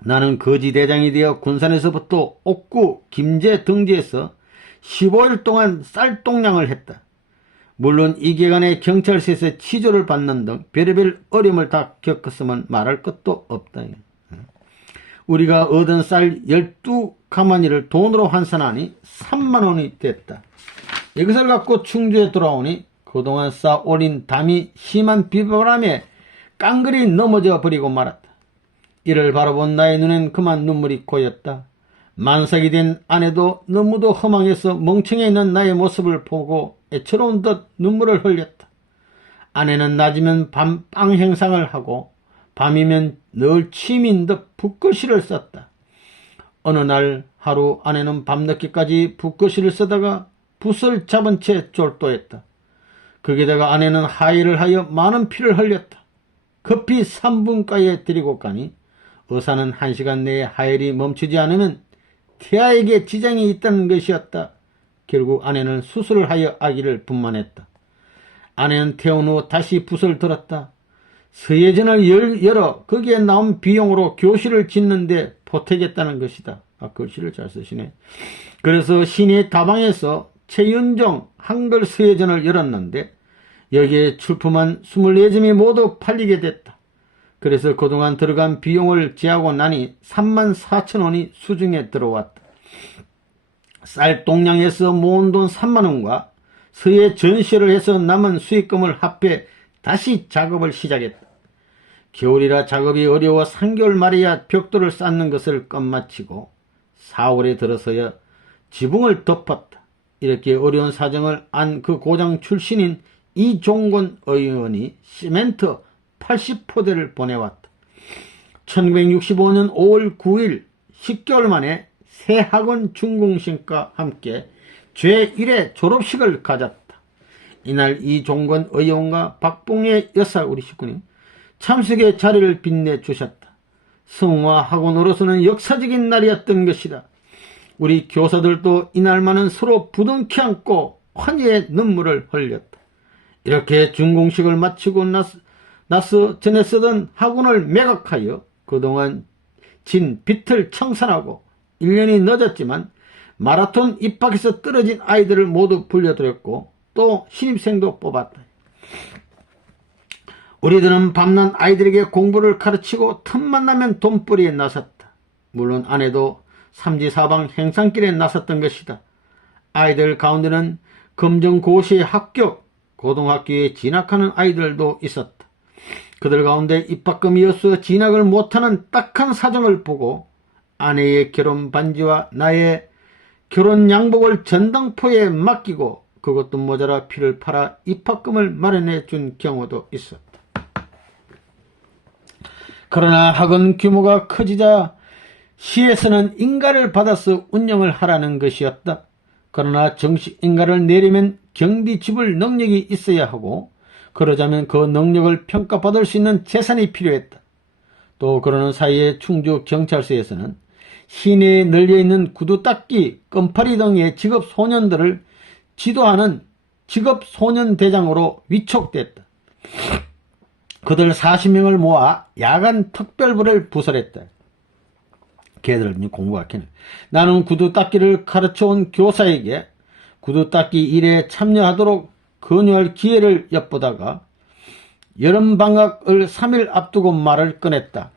나는 거지대장이 되어 군산에서부터 옥구, 김제 등지에서 15일 동안 쌀동량을 했다. 물론 이 기간에 경찰서에서 치조를 받는 등 별의별 어려움을 다 겪었으면 말할 것도 없다. 우리가 얻은 쌀 12가마니를 돈으로 환산하니 3만원이 됐다. 이것을 갖고 충주에 돌아오니 그동안 쌓아 올린 담이 심한 비바람에 깡그리 넘어져 버리고 말았다. 이를 바라본 나의 눈엔 그만 눈물이 고였다. 만삭이 된 아내도 너무도 허망해서 멍청해 있는 나의 모습을 보고 애처로운 듯 눈물을 흘렸다. 아내는 낮이면 밤 빵 행상을 하고 밤이면 늘 취미인 듯 붓글씨를 썼다. 어느 날 하루 아내는 밤늦게까지 붓글씨를 쓰다가 붓을 잡은 채 졸도했다. 거기다가 아내는 하혈을 하여 많은 피를 흘렸다. 급히 산부인과에 데리고 가니 의사는 1시간 내에 하혈이 멈추지 않으면 태아에게 지장이 있다는 것이었다. 결국 아내는 수술을 하여 아기를 분만했다. 아내는 태어난 후 다시 붓을 들었다. 서예전을 열어 거기에 나온 비용으로 교실을 짓는데 보태겠다는 것이다. 글씨를 잘 쓰시네. 그래서 시내 다방에서 최윤정 한글 서예전을 열었는데 여기에 출품한 24점이 모두 팔리게 됐다. 그래서 그동안 들어간 비용을 제하고 나니 34,000원이 수중에 들어왔다. 쌀 동량에서 모은 돈 3만원과 서예 전시를 해서 남은 수익금을 합해 다시 작업을 시작했다. 겨울이라 작업이 어려워 3개월 말이야 벽돌을 쌓는 것을 끝마치고 4월에 들어서야 지붕을 덮었다. 이렇게 어려운 사정을 안 그 고장 출신인 이종건 의원이 시멘트 80포대를 보내왔다. 1965년 5월 9일 10개월 만에 새 학원 준공식과 함께 제1회 졸업식을 가졌다. 이날 이종건 의원과 박봉의 여사 우리 식구님 참석의 자리를 빛내주셨다. 성화 학원으로서는 역사적인 날이었던 것이다. 우리 교사들도 이날만은 서로 부둥켜 안고 환희의 눈물을 흘렸다. 이렇게 준공식을 마치고 나서 전에 쓰던 학원을 매각하여 그동안 진 빚을 청산하고 1년이 늦었지만 마라톤 입학에서 떨어진 아이들을 모두 불려들였고 또 신입생도 뽑았다. 우리들은 밤낮 아이들에게 공부를 가르치고 틈만 나면 돈벌이에 나섰다. 물론 아내도 삼지사방 행상길에 나섰던 것이다. 아이들 가운데는 검정고시에 합격, 고등학교에 진학하는 아이들도 있었다. 그들 가운데 입학금이어서 진학을 못하는 딱한 사정을 보고 아내의 결혼 반지와 나의 결혼 양복을 전당포에 맡기고 그것도 모자라 피를 팔아 입학금을 마련해 준 경우도 있었다. 그러나 학원 규모가 커지자 시에서는 인가를 받아서 운영을 하라는 것이었다. 그러나 정식 인가를 내려면 경비 지불 능력이 있어야 하고 그러자면 그 능력을 평가받을 수 있는 재산이 필요했다. 또 그러는 사이에 충주 경찰서에서는 시내에 널려있는 구두닦기, 껌파리 등의 직업소년들을 지도하는 직업소년대장으로 위촉됐다. 그들 40명을 모아 야간 특별부를 부설했다. 걔들은 공부학기는 나는 구두닦기를 가르쳐온 교사에게 구두닦기 일에 참여하도록 권유할 기회를 엿보다가 여름방학을 3일 앞두고 말을 꺼냈다.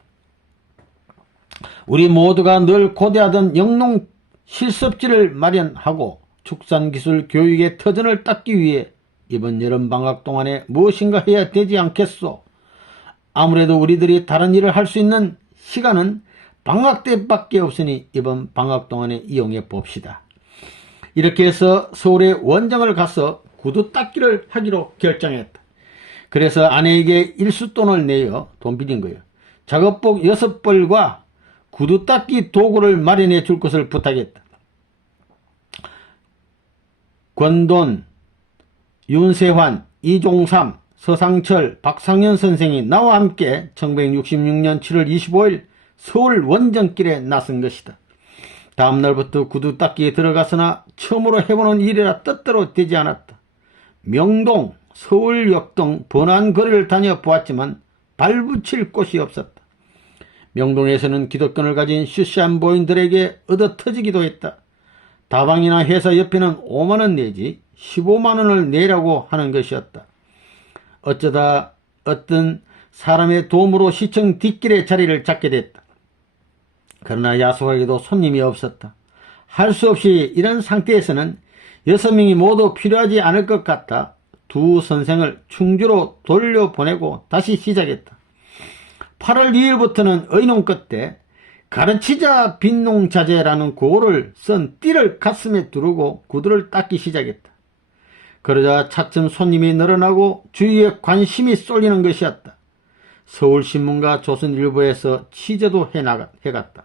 우리 모두가 늘 고대하던 영농 실습지를 마련하고 축산기술 교육의 터전을 닦기 위해 이번 여름방학 동안에 무엇인가 해야 되지 않겠소? 아무래도 우리들이 다른 일을 할 수 있는 시간은 방학 때밖에 없으니 이번 방학 동안에 이용해 봅시다. 이렇게 해서 서울에 원정을 가서 구두 닦기를 하기로 결정했다. 그래서 아내에게 일수돈을 내어 돈 빌린 거예요. 작업복 6벌과 구두 닦기 도구를 마련해 줄 것을 부탁했다. 권돈, 윤세환, 이종삼, 서상철, 박상현 선생이 나와 함께 1966년 7월 25일 서울 원정길에 나선 것이다. 다음날부터 구두 닦기에 들어가서나 처음으로 해보는 일이라 뜻대로 되지 않았다. 명동, 서울역 등 번화한 거리를 다녀보았지만 발붙일 곳이 없었다. 명동에서는 기득권을 가진 슈시한 보인들에게 얻어터지기도 했다. 다방이나 회사 옆에는 5만원 내지 15만원을 내라고 하는 것이었다. 어쩌다 어떤 사람의 도움으로 시청 뒷길에 자리를 잡게 됐다. 그러나 야속하게도 손님이 없었다. 할 수 없이 이런 상태에서는 6명이 모두 필요하지 않을 것 같아 두 선생을 충주로 돌려보내고 다시 시작했다. 8월 2일부터는 의논 끝에 가르치자 빈농자재라는 구호를 쓴 띠를 가슴에 두르고 구두를 닦기 시작했다. 그러자 차츰 손님이 늘어나고 주위에 관심이 쏠리는 것이었다. 서울신문과 조선일보에서 취재도 해갔다.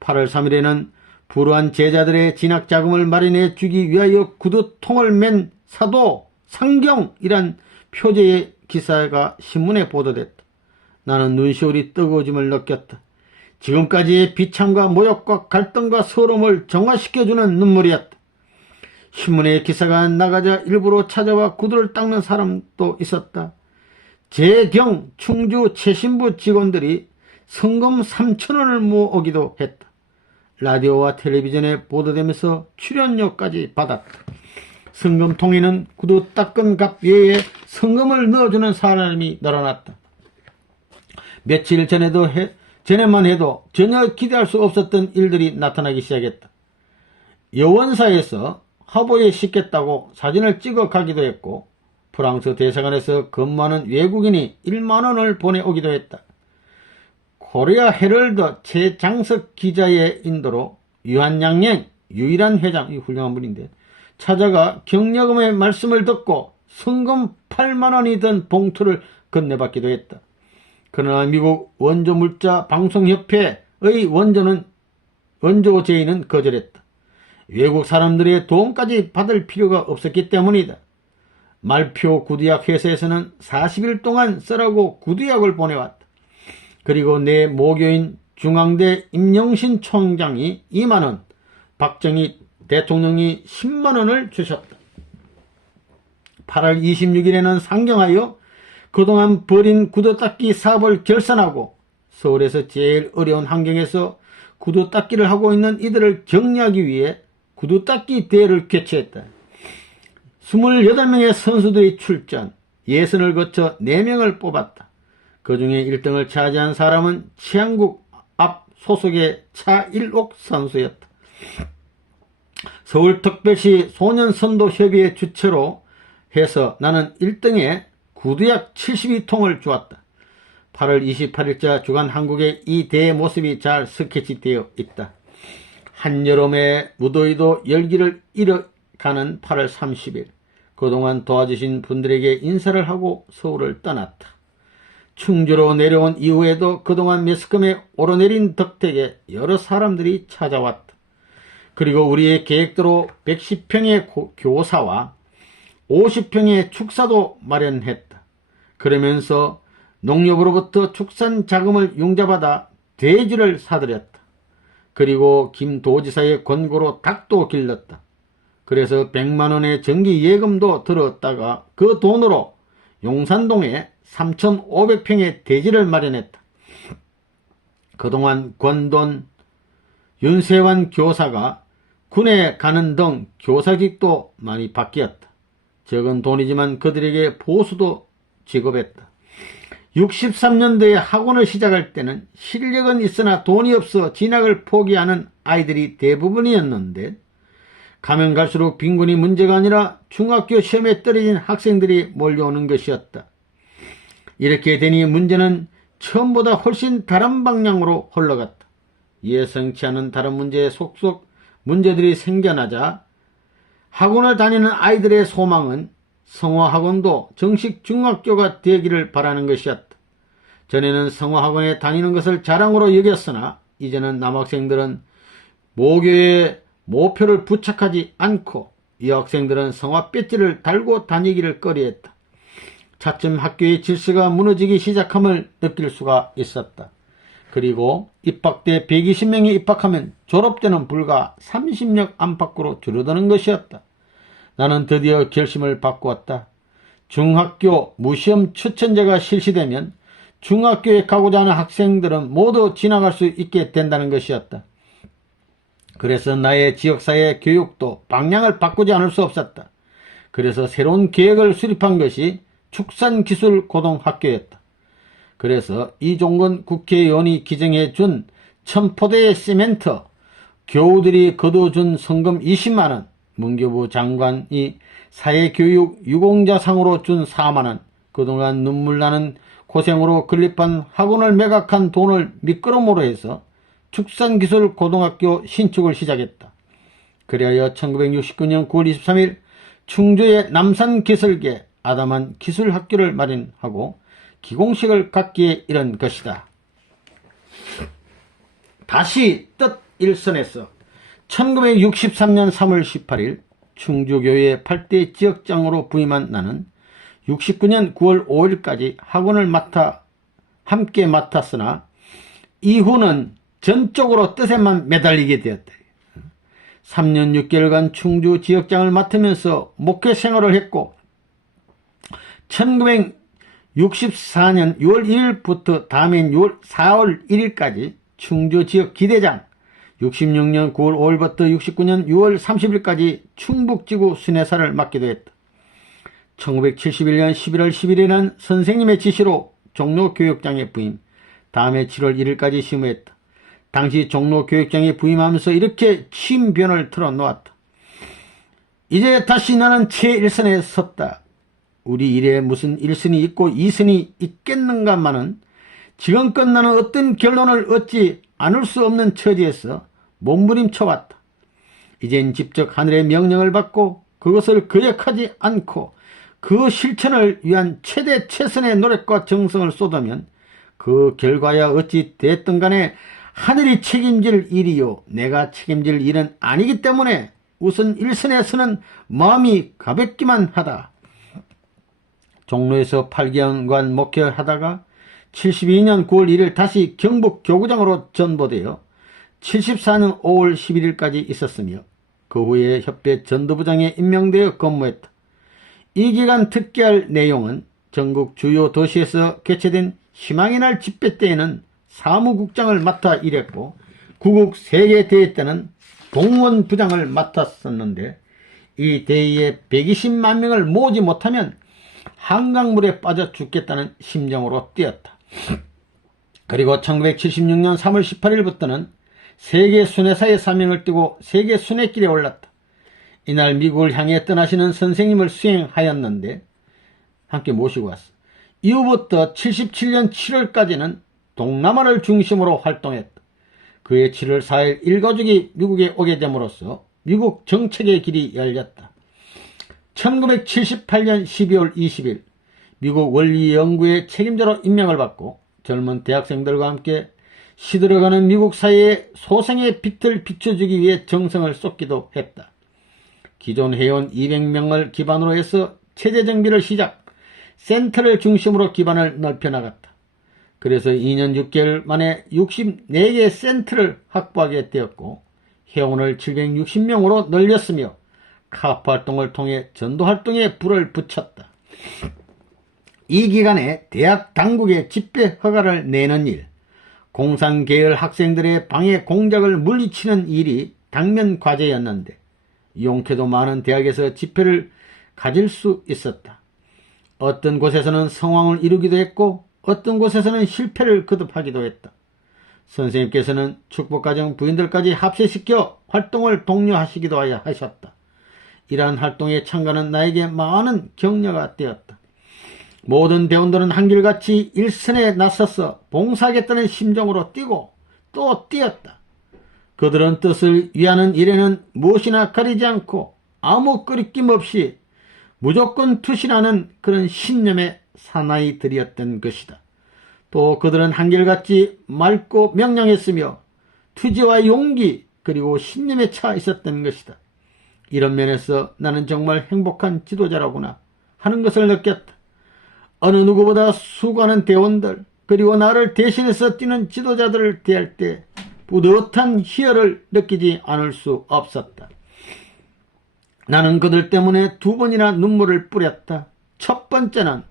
8월 3일에는 불우한 제자들의 진학자금을 마련해 주기 위하여 구두통을 맨 사도 상경이란 표제의 기사가 신문에 보도됐다. 나는 눈시울이 뜨거워짐을 느꼈다. 지금까지의 비참과 모욕과 갈등과 서러움을 정화시켜주는 눈물이었다. 신문에 기사가 나가자 일부러 찾아와 구두를 닦는 사람도 있었다. 재경 충주 최신부 직원들이 성금 3,000원을 모으기도 했다. 라디오와 텔레비전에 보도되면서 출연료까지 받았다. 성금통에는 구두 닦은 값 외에 성금을 넣어주는 사람이 늘어났다. 며칠 전에만 해도 전혀 기대할 수 없었던 일들이 나타나기 시작했다. 여원사에서 화보에 싣겠다고 사진을 찍어 가기도 했고 프랑스 대사관에서 근무하는 외국인이 1만원을 보내오기도 했다. 코리아 헤럴드 최장석 기자의 인도로 유한양행 유일한 회장, 이 훌륭한 분인데, 찾아가 격려금의 말씀을 듣고 성금 8만원이 든 봉투를 건네받기도 했다. 그러나 미국 원조물자 방송협회의 원조 제의는 거절했다. 외국 사람들의 도움까지 받을 필요가 없었기 때문이다. 말표 구두약 회사에서는 40일 동안 쓰라고 구두약을 보내왔다. 그리고 내 모교인 중앙대 임영신 총장이 2만원, 박정희 대통령이 10만원을 주셨다. 8월 26일에는 상경하여 그동안 벌인 구두 닦기 사업을 결산하고 서울에서 제일 어려운 환경에서 구두 닦기를 하고 있는 이들을 격려하기 위해 구두 닦기 대회를 개최했다. 28명의 선수들이 출전, 예선을 거쳐 4명을 뽑았다. 그 중에 1등을 차지한 사람은 치안국 앞 소속의 차일옥 선수였다. 서울특별시 소년선도협의회 주최로 해서 나는 1등에 구두약 72통을 주었다. 8월 28일자 주간 한국에 이 대의 모습이 잘 스케치되어 있다. 한여름의 무더위도 열기를 잃어가는 8월 30일 그동안 도와주신 분들에게 인사를 하고 서울을 떠났다. 충주로 내려온 이후에도 그동안 매스컴에 오르내린 덕택에 여러 사람들이 찾아왔다. 그리고 우리의 계획대로 110평의 교사와 50평의 축사도 마련했다. 그러면서 농협으로부터 축산 자금을 융자받아 돼지를 사들였다. 그리고 김 도지사의 권고로 닭도 길렀다. 그래서 100만원의 정기 예금도 들었다가 그 돈으로 용산동에 3,500평의 대지를 마련했다. 그동안 권돈 윤세환 교사가 군에 가는 등 교사직도 많이 바뀌었다. 적은 돈이지만 그들에게 보수도 지급했다. 63년도에 학원을 시작할 때는 실력은 있으나 돈이 없어 진학을 포기하는 아이들이 대부분이었는데 가면 갈수록 빈곤이 문제가 아니라 중학교 시험에 떨어진 학생들이 몰려오는 것이었다. 이렇게 되니 문제는 처음보다 훨씬 다른 방향으로 흘러갔다. 예상치 않은 다른 문제에 속속 문제들이 생겨나자 학원을 다니는 아이들의 소망은 성화학원도 정식 중학교가 되기를 바라는 것이었다. 전에는 성화학원에 다니는 것을 자랑으로 여겼으나 이제는 남학생들은 모교에 모표를 부착하지 않고 여학생들은 성화 배지를 달고 다니기를 꺼려했다. 차츰 학교의 질서가 무너지기 시작함을 느낄 수가 있었다. 그리고 입학때 120명이 입학하면 졸업때는 불과 30명 안팎으로 줄어드는 것이었다. 나는 드디어 결심을 바꾸었다. 중학교 무시험 추천제가 실시되면 중학교에 가고자 하는 학생들은 모두 지나갈 수 있게 된다는 것이었다. 그래서 나의 지역사회 교육도 방향을 바꾸지 않을 수 없었다. 그래서 새로운 계획을 수립한 것이 축산기술고등학교였다. 그래서 이종건 국회의원이 기증해 준 1000포대의 시멘트, 교우들이 거둬준 성금 20만원, 문교부 장관이 사회교육 유공자상으로 준 4만원, 그동안 눈물나는 고생으로 건립한 학원을 매각한 돈을 미끄럼으로 해서 축산기술고등학교 신축을 시작했다. 그리하여 1969년 9월 23일 충주의 남산기술계 아담한 기술학교를 마련하고 기공식을 갖기에 이른 것이다. 다시 뜻 일선에서 1963년 3월 18일 충주교회 8대 지역장으로 부임한 나는 69년 9월 5일까지 학원을 함께 맡았으나 이후는 전적으로 뜻에만 매달리게 되었다. 3년 6개월간 충주 지역장을 맡으면서 목회 생활을 했고 1964년 6월 1일부터 다음해인 4월 1일까지 충주 지역 기대장, 66년 9월 5일부터 69년 6월 30일까지 충북지구 순회사를 맡기도 했다. 1971년 11월 10일에는 선생님의 지시로 종로교육장에 부임, 다음해 7월 1일까지 심의했다. 당시 종로교육장에 부임하면서 이렇게 취임변을 틀어놓았다. 이제 다시 나는 제1선에 섰다. 우리 일에 무슨 1선이 있고 2선이 있겠는가마는 지금껏 나는 어떤 결론을 얻지 않을 수 없는 처지에서 몸부림쳐왔다. 이젠 직접 하늘의 명령을 받고 그것을 거역하지 않고 그 실천을 위한 최선의 노력과 정성을 쏟으면 그 결과야 어찌 됐든 간에 하늘이 책임질 일이요 내가 책임질 일은 아니기 때문에 우선 1선에서는 마음이 가볍기만 하다. 종로에서 8개월간 목회를 하다가 72년 9월 1일 다시 경북 교구장으로 전보되어 74년 5월 11일까지 있었으며 그 후에 협회 전도부장에 임명되어 근무했다. 이 기간 특기할 내용은 전국 주요 도시에서 개최된 희망의 날 집회 때에는 사무국장을 맡아 일했고 구국 세계대회 때는 동원부장을 맡았었는데 이 대회에 120만 명을 모으지 못하면 한강물에 빠져 죽겠다는 심정으로 뛰었다. 그리고 1976년 3월 18일부터는 세계 순회사의 사명을 띠고 세계 순회길에 올랐다. 이날 미국을 향해 떠나시는 선생님을 수행하였는데 함께 모시고 왔어. 이후부터 77년 7월까지는 동남아를 중심으로 활동했다. 그해 7월 4일 일가족이 미국에 오게 됨으로써 미국 정책의 길이 열렸다. 1978년 12월 20일 미국 원리연구의 책임자로 임명을 받고 젊은 대학생들과 함께 시들어가는 미국 사회에 소생의 빛을 비춰주기 위해 정성을 쏟기도 했다. 기존 회원 200명을 기반으로 해서 체제 정비를 시작, 센터를 중심으로 기반을 넓혀나갔다. 그래서 2년 6개월 만에 64개 센터를 확보하게 되었고 회원을 760명으로 늘렸으며 카프 활동을 통해 전도 활동에 불을 붙였다. 이 기간에 대학 당국에 집회 허가를 내는 일, 공산계열 학생들의 방해 공작을 물리치는 일이 당면 과제였는데 용케도 많은 대학에서 집회를 가질 수 있었다. 어떤 곳에서는 성황을 이루기도 했고 어떤 곳에서는 실패를 거듭하기도 했다. 선생님께서는 축복가정 부인들까지 합세시켜 활동을 독려하시기도 하셨다. 이러한 활동에 참가는 나에게 많은 격려가 되었다. 모든 대원들은 한결같이 일선에 나서서 봉사하겠다는 심정으로 뛰고 또 뛰었다. 그들은 뜻을 위하는 일에는 무엇이나 가리지 않고 아무 끄리낌 없이 무조건 투신하는 그런 신념의 사나이들이었던 것이다. 또 그들은 한결같이 맑고 명랑했으며 투지와 용기 그리고 신념에 차 있었던 것이다. 이런 면에서 나는 정말 행복한 지도자라구나 하는 것을 느꼈다. 어느 누구보다 수고하는 대원들 그리고 나를 대신해서 뛰는 지도자들을 대할 때 뿌듯한 희열을 느끼지 않을 수 없었다. 나는 그들 때문에 2번이나 눈물을 뿌렸다. 첫 번째는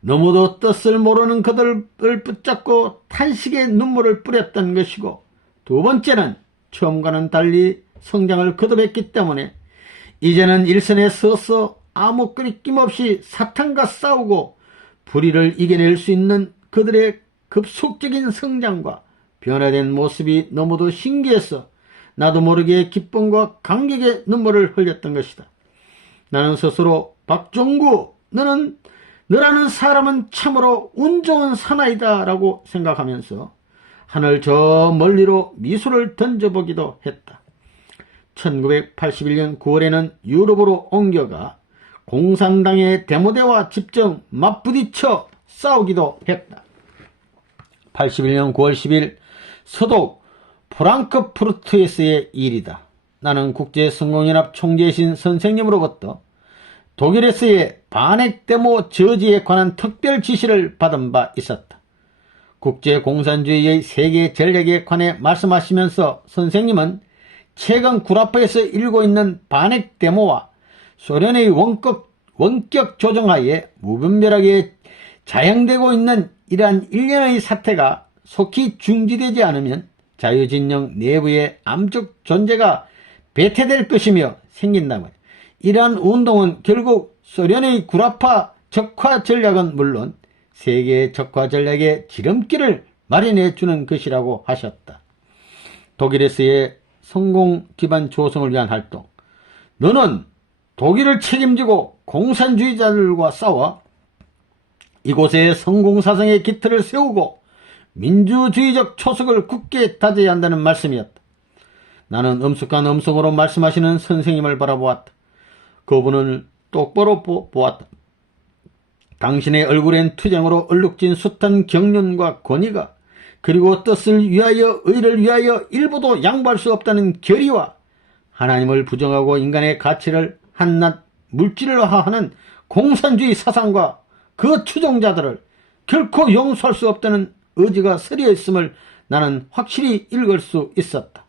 너무도 뜻을 모르는 그들을 붙잡고 탄식의 눈물을 뿌렸던 것이고, 두 번째는 처음과는 달리 성장을 거듭했기 때문에 이제는 일선에 서서 아무 끄리낌 없이 사탄과 싸우고 불의를 이겨낼 수 있는 그들의 급속적인 성장과 변화된 모습이 너무도 신기해서 나도 모르게 기쁨과 감격의 눈물을 흘렸던 것이다. 나는 스스로 박종구, 너라는 사람은 참으로 운 좋은 사나이다 라고 생각하면서 하늘 저 멀리로 미소를 던져보기도 했다. 1981년 9월에는 유럽으로 옮겨가 공산당의 데모대와 직접 맞부딪혀 싸우기도 했다. 81년 9월 10일 서독 프랑크푸르트에서의 일이다. 나는 국제성공연합 총재이신 선생님으로부터 독일에서의 반핵 데모 저지에 관한 특별 지시를 받은 바 있었다. 국제공산주의의 세계 전략에 관해 말씀하시면서 선생님은 최근 구라파에서 일고 있는 반핵 데모와 소련의 원격 조정하에 무분별하게 자행되고 있는 이러한 일련의 사태가 속히 중지되지 않으면 자유진영 내부의 암적 존재가 배태될 것이며 생긴다면 이러한 운동은 결국 소련의 구라파 적화 전략은 물론 세계의 적화 전략의 지름길을 마련해 주는 것이라고 하셨다. 독일에서의 성공 기반 조성을 위한 활동. 너는 독일을 책임지고 공산주의자들과 싸워 이곳에 성공사상의 기틀을 세우고 민주주의적 초석을 굳게 다져야 한다는 말씀이었다. 나는 엄숙한 음성으로 말씀하시는 선생님을 바라보았다. 그분을 똑바로 보았다. 당신의 얼굴엔 투쟁으로 얼룩진 숱한 경륜과 권위가 그리고 뜻을 위하여 의를 위하여 일부도 양보할 수 없다는 결의와 하나님을 부정하고 인간의 가치를 한낱 물질화하는 공산주의 사상과 그 추종자들을 결코 용서할 수 없다는 의지가 서려 있음을 나는 확실히 읽을 수 있었다.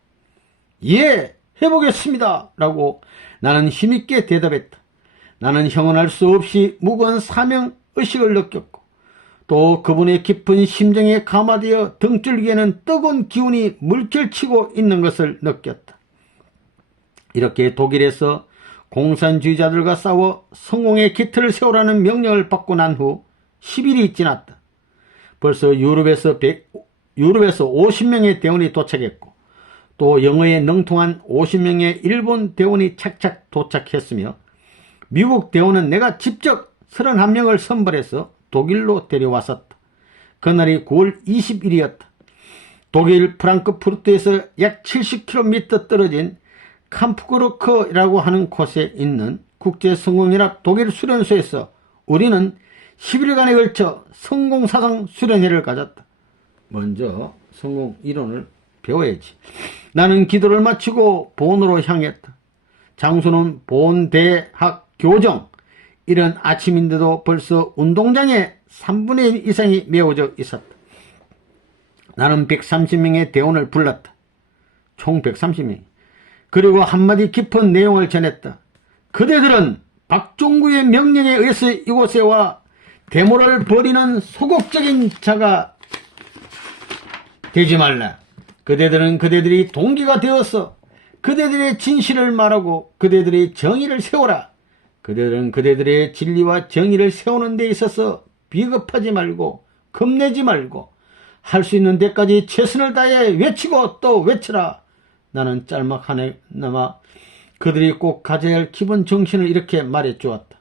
예, 해보겠습니다 라고 나는 힘있게 대답했다. 나는 형언할 수 없이 무거운 사명의식을 느꼈고 또 그분의 깊은 심정에 감화되어 등줄기에는 뜨거운 기운이 물결치고 있는 것을 느꼈다. 이렇게 독일에서 공산주의자들과 싸워 성공의 기틀을 세우라는 명령을 받고 난 후 10일이 지났다. 벌써 유럽에서 50명의 대원이 도착했고 또 영어에 능통한 50명의 일본 대원이 착착 도착했으며 미국 대원은 내가 직접 31명을 선발해서 독일로 데려왔었다. 그날이 9월 20일이었다. 독일 프랑크푸르트에서 약 70km 떨어진 캄프그루크라고 하는 곳에 있는 국제성공연합 독일 수련소에서 우리는 10일간에 걸쳐 성공사상 수련회를 가졌다. 먼저 성공 이론을 배워야지. 나는 기도를 마치고 본으로 향했다. 장소는 본대학 교정. 이런 아침인데도 벌써 운동장에 3분의 1 이상이 메워져 있었다. 나는 130명의 대원을 불렀다. 총 130명. 그리고 한마디 깊은 내용을 전했다. 그대들은 박종구의 명령에 의해서 이곳에 와 데모를 벌이는 소극적인 자가 되지 말라. 그대들은 그대들이 동기가 되어서 그대들의 진실을 말하고 그대들의 정의를 세워라. 그대들은 그대들의 진리와 정의를 세우는 데 있어서 비겁하지 말고 겁내지 말고 할 수 있는 데까지 최선을 다해 외치고 또 외쳐라. 나는 짤막하나마 그들이 꼭 가져야 할 기본 정신을 이렇게 말해주었다.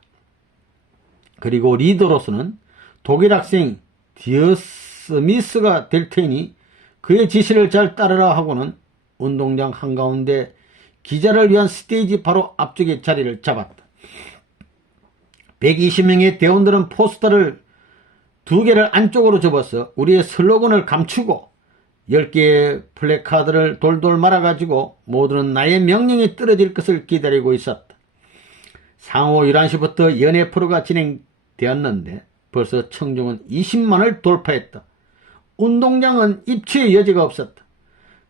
그리고 리더로서는 독일 학생 디어스미스가 될 테니 그의 지시를 잘 따르라 하고는 운동장 한가운데 기자를 위한 스테이지 바로 앞쪽에 자리를 잡았다. 120명의 대원들은 포스터를 2개를 안쪽으로 접어서 우리의 슬로건을 감추고 10개의 플래카드를 돌돌 말아가지고 모두는 나의 명령이 떨어질 것을 기다리고 있었다. 상호 11시부터 연애 프로가 진행되었는데 벌써 청중은 20만을 돌파했다. 운동장은 입추의 여지가 없었다.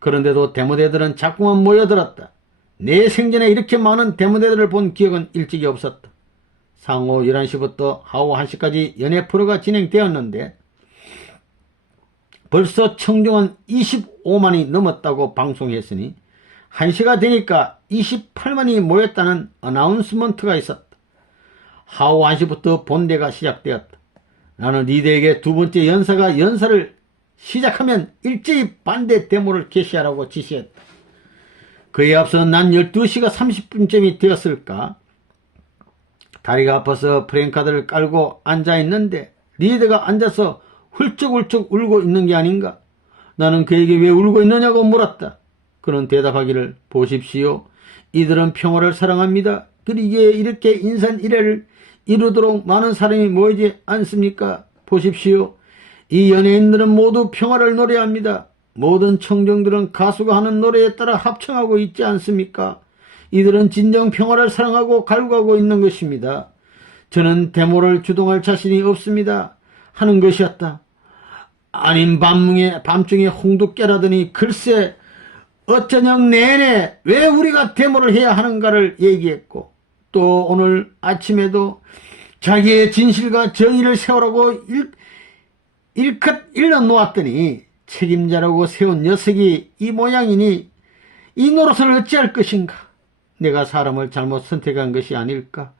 그런데도 데모대들은 자꾸만 모여들었다. 내 생전에 이렇게 많은 데모대들을 본 기억은 일찍이 없었다. 상호 11시부터 하오 1시까지 연애 프로가 진행되었는데 벌써 청중은 25만이 넘었다고 방송했으니 1시가 되니까 28만이 모였다는 어나운스먼트가 있었다. 하오 1시부터 본대가 시작되었다. 나는 리더에게 두 번째 연사를 시작하면 일제히 반대 데모를 개시하라고 지시했다. 그에 앞서 난 12시가 30분쯤이 되었을까? 다리가 아파서 프랭카드를 깔고 앉아있는데 리더가 앉아서 훌쩍훌쩍 울고 있는 게 아닌가? 나는 그에게 왜 울고 있느냐고 물었다. 그는 대답하기를 보십시오. 이들은 평화를 사랑합니다. 그리기에 이렇게 인산이래를 이루도록 많은 사람이 모이지 않습니까? 보십시오. 이 연예인들은 모두 평화를 노래합니다. 모든 청중들은 가수가 하는 노래에 따라 합창하고 있지 않습니까? 이들은 진정 평화를 사랑하고 갈구하고 있는 것입니다. 저는 데모를 주동할 자신이 없습니다. 하는 것이었다. 아닌 밤중에 홍두 깨라더니 글쎄 어쩌녁 내내 왜 우리가 데모를 해야 하는가를 얘기했고 또 오늘 아침에도 자기의 진실과 정의를 세우라고 일컷 일러놓았더니 책임자라고 세운 녀석이 이 모양이니 이 노릇을 어찌할 것인가? 내가 사람을 잘못 선택한 것이 아닐까?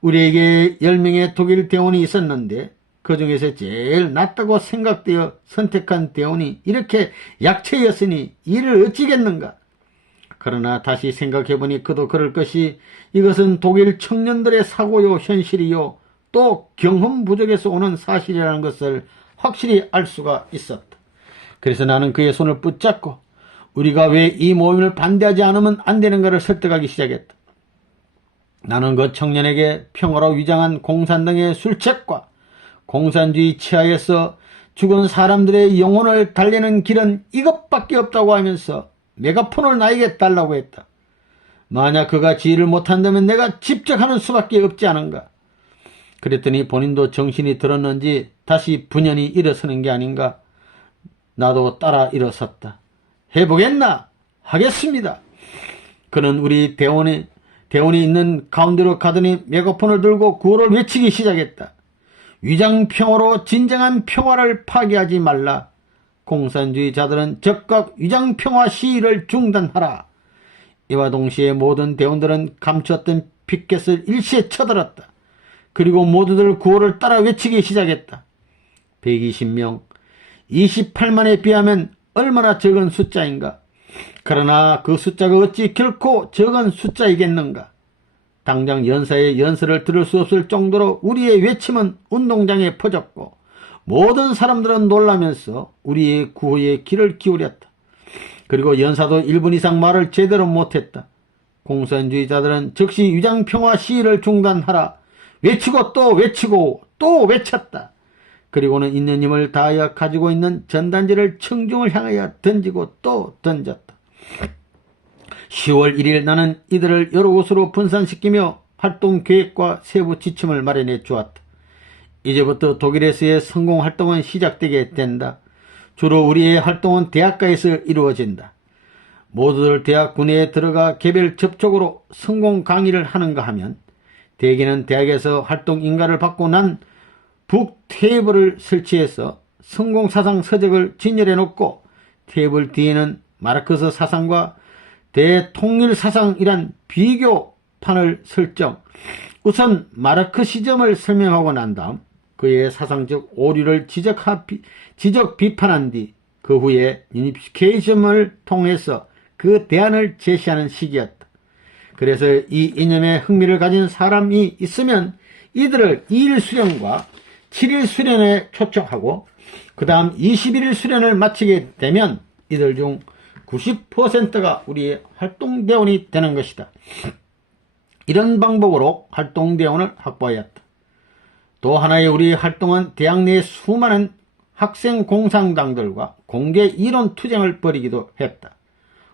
우리에게 10명의 독일 대원이 있었는데 그 중에서 제일 낫다고 생각되어 선택한 대원이 이렇게 약체였으니 이를 어찌겠는가? 그러나 다시 생각해보니 그도 그럴 것이 이것은 독일 청년들의 사고요 현실이요 또 경험 부족에서 오는 사실이라는 것을 확실히 알 수가 있었다. 그래서 나는 그의 손을 붙잡고 우리가 왜 이 모임을 반대하지 않으면 안 되는가를 설득하기 시작했다. 나는 그 청년에게 평화로 위장한 공산당의 술책과 공산주의 치하에서 죽은 사람들의 영혼을 달래는 길은 이것밖에 없다고 하면서 메가폰을 나에게 달라고 했다. 만약 그가 지휘를 못한다면 내가 직접 하는 수밖에 없지 않은가. 그랬더니 본인도 정신이 들었는지 다시 분연히 일어서는 게 아닌가. 나도 따라 일어섰다. 해보겠나? 하겠습니다. 그는 우리 대원이 있는 가운데로 가더니 메가폰을 들고 구호를 외치기 시작했다. 위장평화로 진정한 평화를 파괴하지 말라. 공산주의자들은 적극 위장평화 시위를 중단하라. 이와 동시에 모든 대원들은 감추었던 피켓을 일시에 쳐들었다. 그리고 모두들 구호를 따라 외치기 시작했다. 120명, 28만에 비하면 얼마나 적은 숫자인가. 그러나 그 숫자가 어찌 결코 적은 숫자이겠는가. 당장 연사의 연설을 들을 수 없을 정도로 우리의 외침은 운동장에 퍼졌고 모든 사람들은 놀라면서 우리의 구호에 귀를 기울였다. 그리고 연사도 1분 이상 말을 제대로 못했다. 공산주의자들은 즉시 위장평화 시위를 중단하라 외치고 또 외치고 또 외쳤다. 그리고는 있는 힘을 다하여 가지고 있는 전단지를 청중을 향하여 던지고 또 던졌다. 10월 1일 나는 이들을 여러 곳으로 분산시키며 활동 계획과 세부 지침을 마련해 주었다. 이제부터 독일에서의 성공활동은 시작되게 된다. 주로 우리의 활동은 대학가에서 이루어진다. 모두들 대학 군내에 들어가 개별 접촉으로 성공 강의를 하는가 하면 대개는 대학에서 활동 인가를 받고 난 북 테이블을 설치해서 성공사상 서적을 진열해 놓고 테이블 뒤에는 마르크스 사상과 대통일사상이란 비교판을 설정. 우선 마르크시즘을 설명하고 난 다음 그의 사상적 오류를 지적 비판한 뒤 그 후에 유니피케이션을 통해서 그 대안을 제시하는 시기였다. 그래서 이 이념에 흥미를 가진 사람이 있으면 이들을 2일 수련과 7일 수련에 초청하고 그 다음 21일 수련을 마치게 되면 이들 중 90%가 우리의 활동대원이 되는 것이다. 이런 방법으로 활동대원을 확보하였다. 또 하나의 우리의 활동은 대학 내 수많은 학생 공산당들과 공개 이론 투쟁을 벌이기도 했다.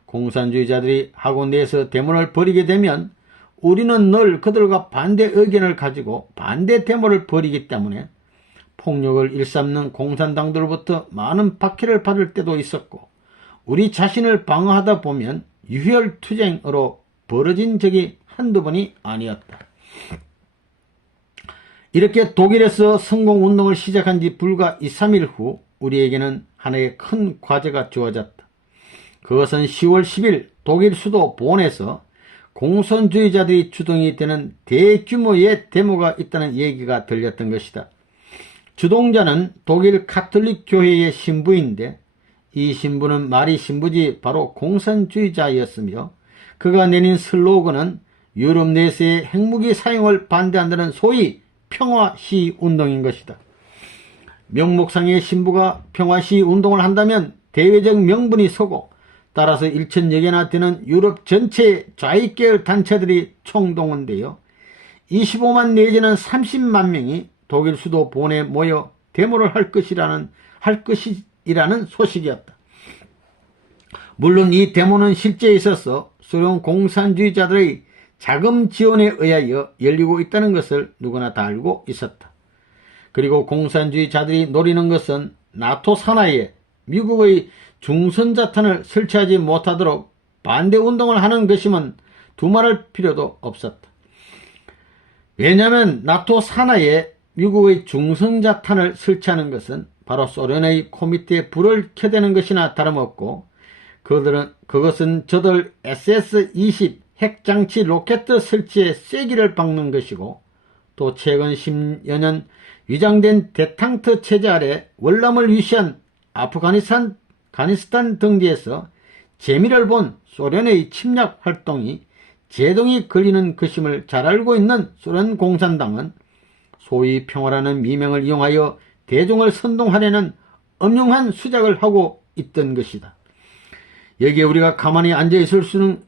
공산주의자들이 학원 내에서 데모를 벌이게 되면 우리는 늘 그들과 반대 의견을 가지고 반대 데모를 벌이기 때문에 폭력을 일삼는 공산당들로부터 많은 박해를 받을 때도 있었고 우리 자신을 방어하다 보면 유혈투쟁으로 벌어진 적이 한두 번이 아니었다. 이렇게 독일에서 성공운동을 시작한 지 불과 2, 3일 후 우리에게는 하나의 큰 과제가 주어졌다. 그것은 10월 10일 독일 수도 본에서 공산주의자들이 주동이 되는 대규모의 데모가 있다는 얘기가 들렸던 것이다. 주동자는 독일 가톨릭 교회의 신부인데 이 신부는 말이 신부지 바로 공산주의자였으며 그가 내린 슬로건은 유럽 내에서의 핵무기 사용을 반대한다는 소위 평화시운동인 것이다. 명목상의 신부가 평화시운동을 한다면 대외적 명분이 서고 따라서 1천여 개나 되는 유럽 전체의 좌익계열 단체들이 총동원되어 25만 내지는 30만 명이 독일 수도 본에 모여 데모를 할 것이라는 소식이었다. 물론 이 데모는 실제 있어서 소련 공산주의자들의 자금 지원에 의하여 열리고 있다는 것을 누구나 다 알고 있었다. 그리고 공산주의자들이 노리는 것은 나토 산하에 미국의 중선자탄을 설치하지 못하도록 반대운동을 하는 것이면 두말할 필요도 없었다. 왜냐하면 나토 산하에 미국의 중성자탄을 설치하는 것은 바로 소련의 코미테에 불을 켜대는 것이나 다름없고 그것은 저들 SS-20 핵장치 로켓 설치에 쐐기를 박는 것이고 또 최근 10여 년 위장된 대탕트 체제 아래 월남을 위시한 아프가니스탄 등지에서 재미를 본 소련의 침략 활동이 제동이 걸리는 것임을 잘 알고 있는 소련 공산당은 소위 평화라는 미명을 이용하여 대중을 선동하려는 엄중한 수작을 하고 있던 것이다. 여기에 우리가 가만히 앉아있는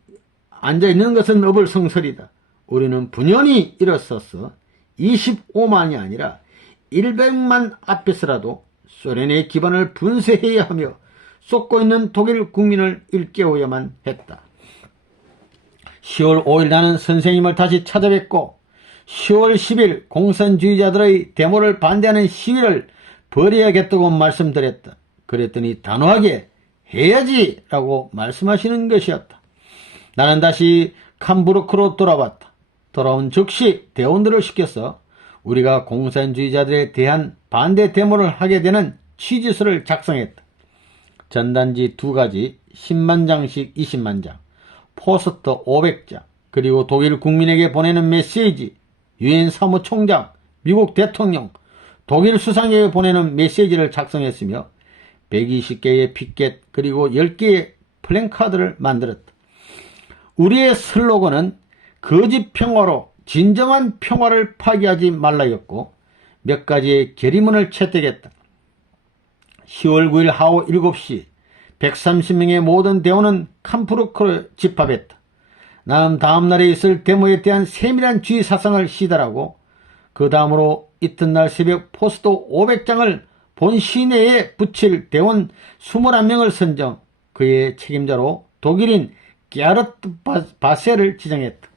것은 어불성설이다. 우리는 분연히 일어서서 25만이 아니라 100만 앞에서라도 소련의 기반을 분쇄해야 하며 쏟고 있는 독일 국민을 일깨워야만 했다. 10월 5일 나는 선생님을 다시 찾아뵙고 10월 10일 공산주의자들의 데모를 반대하는 시위를 벌여야겠다고 말씀드렸다. 그랬더니 단호하게 해야지 라고 말씀하시는 것이었다. 나는 다시 캄부르크로 돌아왔다. 돌아온 즉시 대원들을 시켜서 우리가 공산주의자들에 대한 반대 데모를 하게 되는 취지서를 작성했다. 전단지 2가지 10만 장씩 20만 장, 포스터 500장, 그리고 독일 국민에게 보내는 메시지, 유엔 사무총장, 미국 대통령, 독일 수상에게 보내는 메시지를 작성했으며 120개의 피켓 그리고 10개의 플랜카드를 만들었다. 우리의 슬로건은 거짓 평화로 진정한 평화를 파기하지 말라였고 몇 가지의 결의문을 채택했다. 10월 9일 하오 7시 130명의 모든 대원은 캄프루크로 집합했다. 나는 다음날에 있을 데모에 대한 세밀한 주의 사상을 시달하고 그 다음으로 이튿날 새벽 포스터 500장을 본 시내에 붙일 대원 21명을 선정, 그의 책임자로 독일인 게르트 바셀을 지정했다.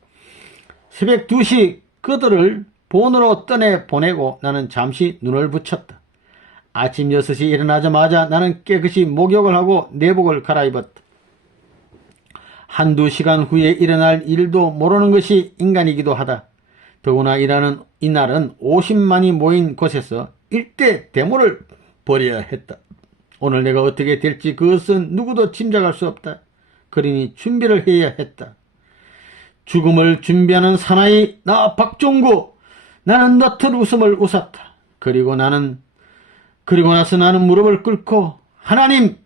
새벽 2시 그들을 본으로 떠내 보내고 나는 잠시 눈을 붙였다. 아침 6시 일어나자마자 나는 깨끗이 목욕을 하고 내복을 갈아입었다. 한두 시간 후에 일어날 일도 모르는 것이 인간이기도 하다. 더구나 이날은 50만이 모인 곳에서 일대 데모를 벌여야 했다. 오늘 내가 어떻게 될지 그것은 누구도 짐작할 수 없다. 그러니 준비를 해야 했다. 죽음을 준비하는 사나이 나 박종구, 나는 너틀 웃음을 웃었다. 그리고 나서 나는 무릎을 꿇고 하나님,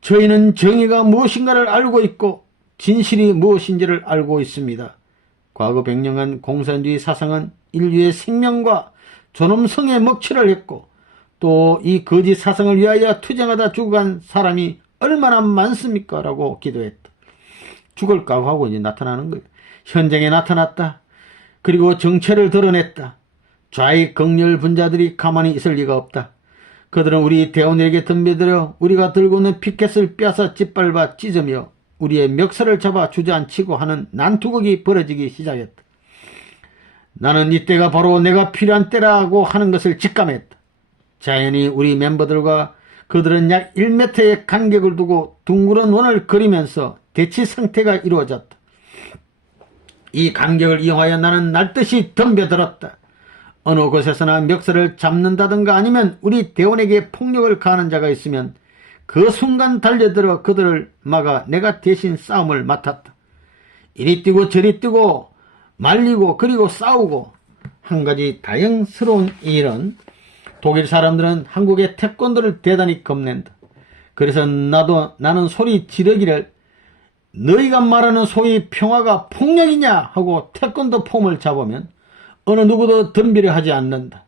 저희는 정의가 무엇인가를 알고 있고 진실이 무엇인지를 알고 있습니다. 과거 100년간 공산주의 사상은 인류의 생명과 존엄성에 먹칠을 했고 또 이 거짓 사상을 위하여 투쟁하다 죽어간 사람이 얼마나 많습니까? 라고 기도했다. 죽을 각오하고 이제 나타나는 거예요. 현장에 나타났다. 그리고 정체를 드러냈다. 좌익 극렬 분자들이 가만히 있을 리가 없다. 그들은 우리 대원에게 덤벼들어 우리가 들고 있는 피켓을 빼앗아 짓밟아 찢으며 우리의 멱살을 잡아 주저앉히고 하는 난투극이 벌어지기 시작했다. 나는 이때가 바로 내가 필요한 때라고 하는 것을 직감했다. 자연히 우리 멤버들과 그들은 약 1m의 간격을 두고 둥그런 원을 그리면서 대치 상태가 이루어졌다. 이 간격을 이용하여 나는 날듯이 덤벼들었다. 어느 곳에서나 멱살을 잡는다든가 아니면 우리 대원에게 폭력을 가하는 자가 있으면 그 순간 달려들어 그들을 막아 내가 대신 싸움을 맡았다. 이리 뛰고 저리 뛰고 말리고 그리고 싸우고. 한 가지 다행스러운 일은 독일 사람들은 한국의 태권도를 대단히 겁낸다. 그래서 나는 소리 지르기를 너희가 말하는 소위 평화가 폭력이냐 하고 태권도 폼을 잡으면 어느 누구도 덤비려 하지 않는다.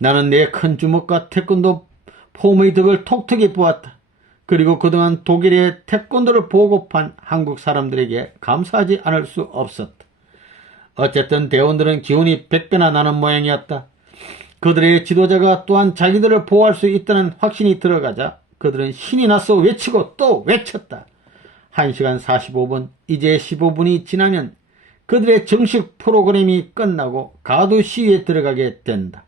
나는 내 큰 주먹과 태권도 폼의 덕을 톡톡히 보았다. 그리고 그동안 독일의 태권도를 보급한 한국 사람들에게 감사하지 않을 수 없었다. 어쨌든 대원들은 기운이 100배나 나는 모양이었다. 그들의 지도자가 또한 자기들을 보호할 수 있다는 확신이 들어가자 그들은 신이 나서 외치고 또 외쳤다. 1시간 45분, 이제 15분이 지나면 그들의 정식 프로그램이 끝나고 가두 시위에 들어가게 된다.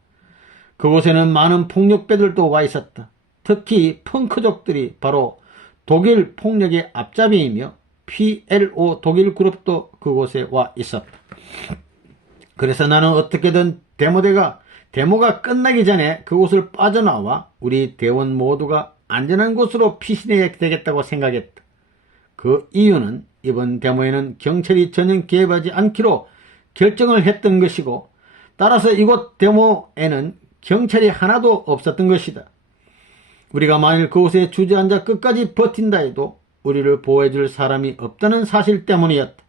그곳에는 많은 폭력배들도 와 있었다. 특히 펑크족들이 바로 독일 폭력의 앞잡이이며 PLO 독일 그룹도 그곳에 와 있었다. 그래서 나는 어떻게든 데모가 끝나기 전에 그곳을 빠져나와 우리 대원 모두가 안전한 곳으로 피신해야 되겠다고 생각했다. 그 이유는 이번 데모에는 경찰이 전혀 개입하지 않기로 결정을 했던 것이고 따라서 이곳 데모에는 경찰이 하나도 없었던 것이다. 우리가 만일 그곳에 주저앉아 끝까지 버틴다 해도 우리를 보호해줄 사람이 없다는 사실 때문이었다.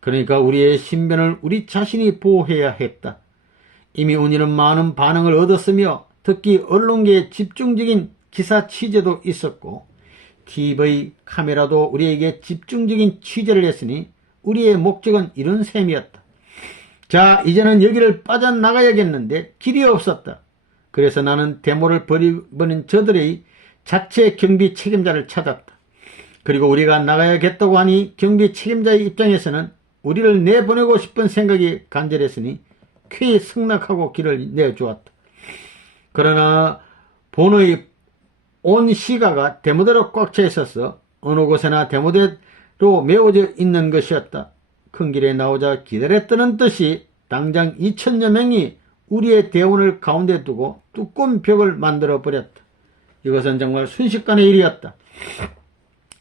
그러니까 우리의 신변을 우리 자신이 보호해야 했다. 이미 우리는 많은 반응을 얻었으며 특히 언론계의 집중적인 기사 취재도 있었고 TV 카메라도 우리에게 집중적인 취재를 했으니 우리의 목적은 이런 셈이었다. 자, 이제는 여기를 빠져나가야겠는데 길이 없었다. 그래서 나는 데모를 벌이는 저들의 자체 경비 책임자를 찾았다. 그리고 우리가 나가야겠다고 하니 경비 책임자의 입장에서는 우리를 내보내고 싶은 생각이 간절했으니 쾌히 승낙하고 길을 내주었다. 그러나 본의 온 시가가 데모대로 꽉 차 있어서 어느 곳에나 데모대로 메워져 있는 것이었다. 큰 길에 나오자 기다렸다는 듯이 당장 2000여 명이 우리의 대원을 가운데 두고 두꺼운 벽을 만들어 버렸다. 이것은 정말 순식간의 일이었다.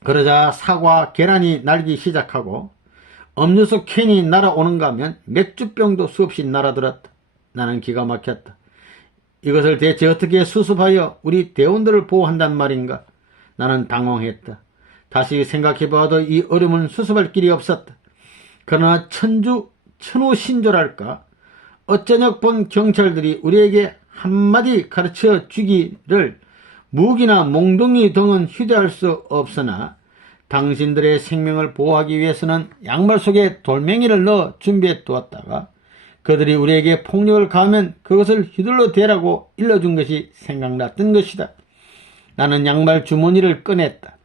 그러자 사과, 계란이 날기 시작하고 음료수 캔이 날아오는가 하면 맥주병도 수없이 날아들었다. 나는 기가 막혔다. 이것을 대체 어떻게 수습하여 우리 대원들을 보호한단 말인가? 나는 당황했다. 다시 생각해봐도 이 어려움은 수습할 길이 없었다. 그러나 천우신조랄까. 어쩌녁 본 경찰들이 우리에게 한마디 가르쳐 주기를 무기나 몽둥이 등은 휴대할 수 없으나 당신들의 생명을 보호하기 위해서는 양말 속에 돌멩이를 넣어 준비해 두었다가 그들이 우리에게 폭력을 가하면 그것을 휘둘러 대라고 일러준 것이 생각났던 것이다. 나는 양말 주머니를 꺼냈다.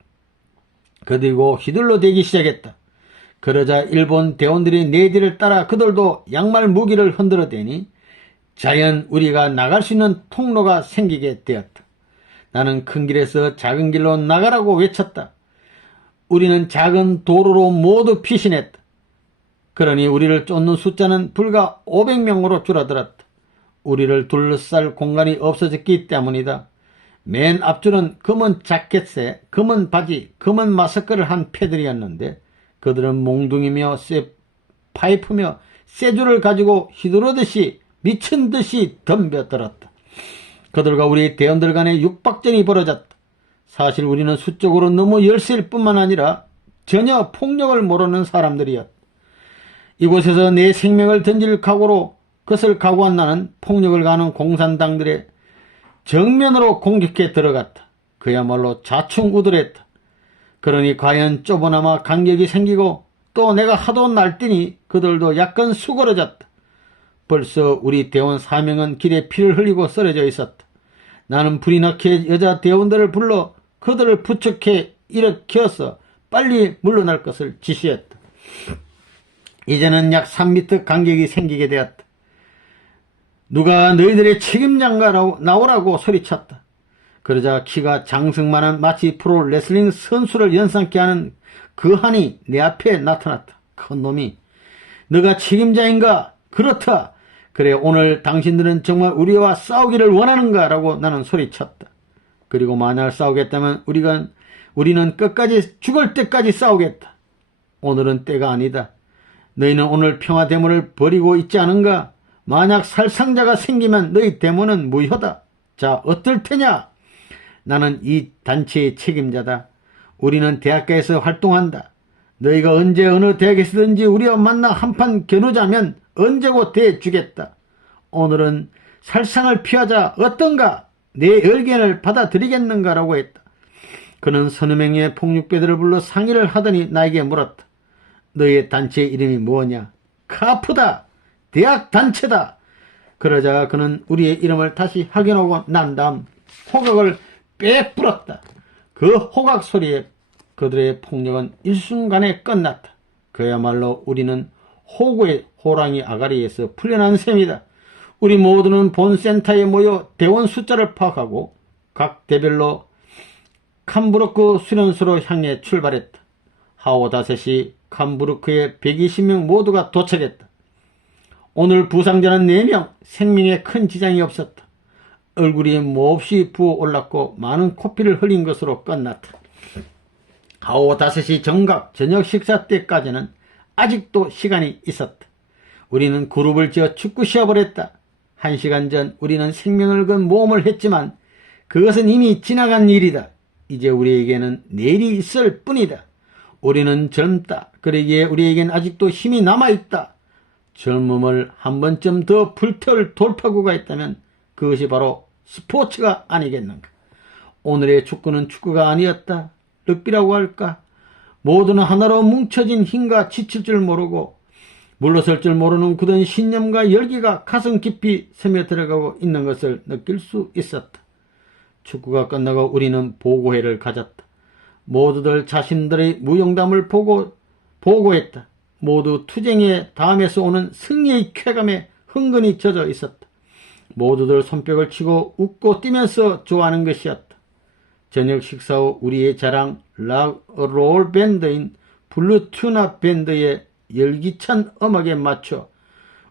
그리고 휘둘러 대기 시작했다. 그러자 일본 대원들이 내 뒤를 따라 그들도 양말 무기를 흔들어 대니 자연 우리가 나갈 수 있는 통로가 생기게 되었다. 나는 큰 길에서 작은 길로 나가라고 외쳤다. 우리는 작은 도로로 모두 피신했다. 그러니 우리를 쫓는 숫자는 불과 500명으로 줄어들었다. 우리를 둘러쌀 공간이 없어졌기 때문이다. 맨 앞줄은 검은 자켓에 검은 바지, 검은 마스크를 한 패들이었는데 그들은 몽둥이며 파이프며 쇠줄을 가지고 휘두르듯이 미친 듯이 덤벼들었다. 그들과 우리 대원들 간에 육박전이 벌어졌다. 사실 우리는 수적으로 너무 열세일 뿐만 아니라 전혀 폭력을 모르는 사람들이었다. 이곳에서 내 생명을 던질 각오로 그것을 각오한 나는 폭력을 가하는 공산당들의 정면으로 공격해 들어갔다. 그야말로 자충우돌했다. 그러니 과연 좁아나마 간격이 생기고 또 내가 하도 날뛰니 그들도 약간 수그러졌다. 벌써 우리 대원 4명은 길에 피를 흘리고 쓰러져 있었다. 나는 불이 나게 여자 대원들을 불러 그들을 부축해 일으켜서 빨리 물러날 것을 지시했다. 이제는 약 3m 간격이 생기게 되었다. 누가 너희들의 책임자가 나오라고 소리쳤다. 그러자 키가 장승만한 마치 프로 레슬링 선수를 연상케 하는 그 한이 내 앞에 나타났다. 큰 놈이 너가 책임자인가? 그렇다. 그래 오늘 당신들은 정말 우리와 싸우기를 원하는가? 라고 나는 소리쳤다. 그리고 만약 싸우겠다면 우리는 끝까지 죽을 때까지 싸우겠다. 오늘은 때가 아니다. 너희는 오늘 평화대문을 벌이고 있지 않은가? 만약 살상자가 생기면 너희 대문은 무효다. 자, 어떨 테냐? 나는 이 단체의 책임자다. 우리는 대학가에서 활동한다. 너희가 언제 어느 대학에서든지 우리와 만나 한판 겨누자면 언제고 대주겠다. 오늘은 살상을 피하자. 어떤가? 내 의견을 받아들이겠는가라고 했다. 그는 서너 명의 폭력배들을 불러 상의를 하더니 나에게 물었다. 너의 단체 이름이 뭐냐? 카프다. 대학 단체다. 그러자 그는 우리의 이름을 다시 확인하고 난 다음 호각을 빼뿌렸다. 그 호각 소리에 그들의 폭력은 일순간에 끝났다. 그야말로 우리는 호구의 호랑이 아가리에서 풀려난 셈이다. 우리 모두는 본센터에 모여 대원 숫자를 파악하고 각 대별로 캄부르크 수련소로 향해 출발했다. 하오 5시 캄부르크에 120명 모두가 도착했다. 오늘 부상자는 4명, 생명에 큰 지장이 없었다. 얼굴이 몹시 부어올랐고 많은 코피를 흘린 것으로 끝났다. 하오 5시 정각 저녁 식사 때까지는 아직도 시간이 있었다. 우리는 그룹을 지어 축구 시합을 했다. 1시간 전 우리는 생명을 건 모험을 했지만 그것은 이미 지나간 일이다. 이제 우리에게는 내일이 있을 뿐이다. 우리는 젊다. 그러기에 우리에겐 아직도 힘이 남아있다. 젊음을 한 번쯤 더 불태울 돌파구가 있다면 그것이 바로 스포츠가 아니겠는가. 오늘의 축구는 축구가 아니었다. 럭비라고 할까. 모두는 하나로 뭉쳐진 힘과 지칠 줄 모르고 물러설 줄 모르는 굳은 신념과 열기가 가슴 깊이 스며들어가고 있는 것을 느낄 수 있었다. 축구가 끝나고 우리는 보고회를 가졌다. 모두들 자신들의 무용담을 보고했다. 모두 투쟁의 다음에서 오는 승리의 쾌감에 흥건히 젖어 있었다. 모두들 손뼉을 치고 웃고 뛰면서 좋아하는 것이었다. 저녁 식사 후 우리의 자랑 락롤 밴드인 블루튜나 밴드의 열기찬 음악에 맞춰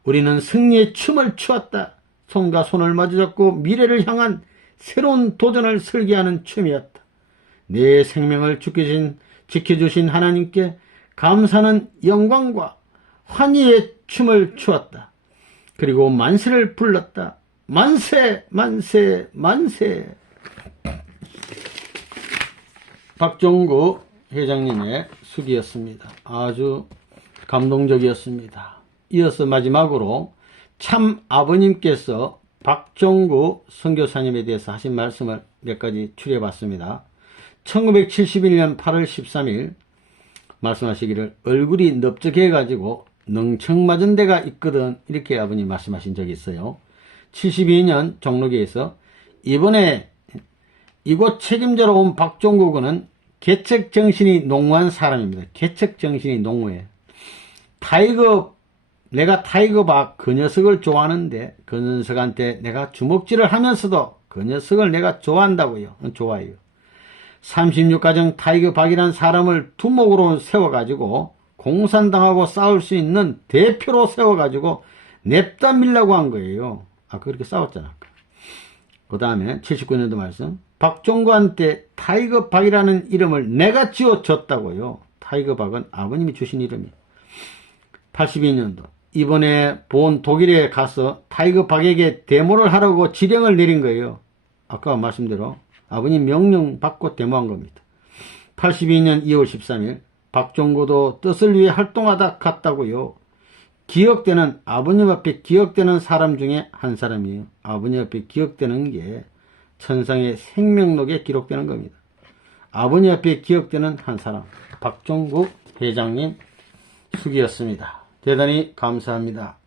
우리는 승리의 춤을 추었다. 손과 손을 마주잡고 미래를 향한 새로운 도전을 설계하는 춤이었다. 내 생명을 지켜주신 하나님께 감사하는 영광과 환희의 춤을 추었다. 그리고 만세를 불렀다. 만세 만세 만세. 박종구 회장님의 수기였습니다. 아주 감동적이었습니다. 이어서 마지막으로 참 아버님께서 박종구 선교사님에 대해서 하신 말씀을 몇 가지 추려해 봤습니다. 1971년 8월 13일 말씀하시기를 얼굴이 넓적해 가지고 능청맞은 데가 있거든, 이렇게 아버님 말씀하신 적이 있어요. 72년 종로교에서 이번에 이곳 책임자로 온 박종국은 개척정신이 농후한 사람입니다. 개척정신이 농후해요. 내가 타이거박 그 녀석을 좋아하는데 그 녀석한테 내가 주먹질을 하면서도 그 녀석을 내가 좋아한다고요. 좋아해요. 36가정 타이거박이라는 사람을 두목으로 세워가지고 공산당하고 싸울 수 있는 대표로 세워가지고 냅다 밀라고 한 거예요. 그렇게 싸웠잖아. 그 다음에 79년도 말씀, 박종구한테 타이거박이라는 이름을 내가 지어줬다고요. 타이거박은 아버님이 주신 이름이에요. 82년도 이번에 본 독일에 가서 타이거박에게 데모를 하라고 지령을 내린 거예요. 아까 말씀대로 아버님 명령 받고 데모한 겁니다. 82년 2월 13일 박종구도 뜻을 위해 활동하다 갔다고요. 기억되는, 아버님 앞에 기억되는 사람 중에 한 사람이에요. 아버님 앞에 기억되는 게 천상의 생명록에 기록되는 겁니다. 아버님 앞에 기억되는 한 사람, 박종구 회장님 수기였습니다. 대단히 감사합니다.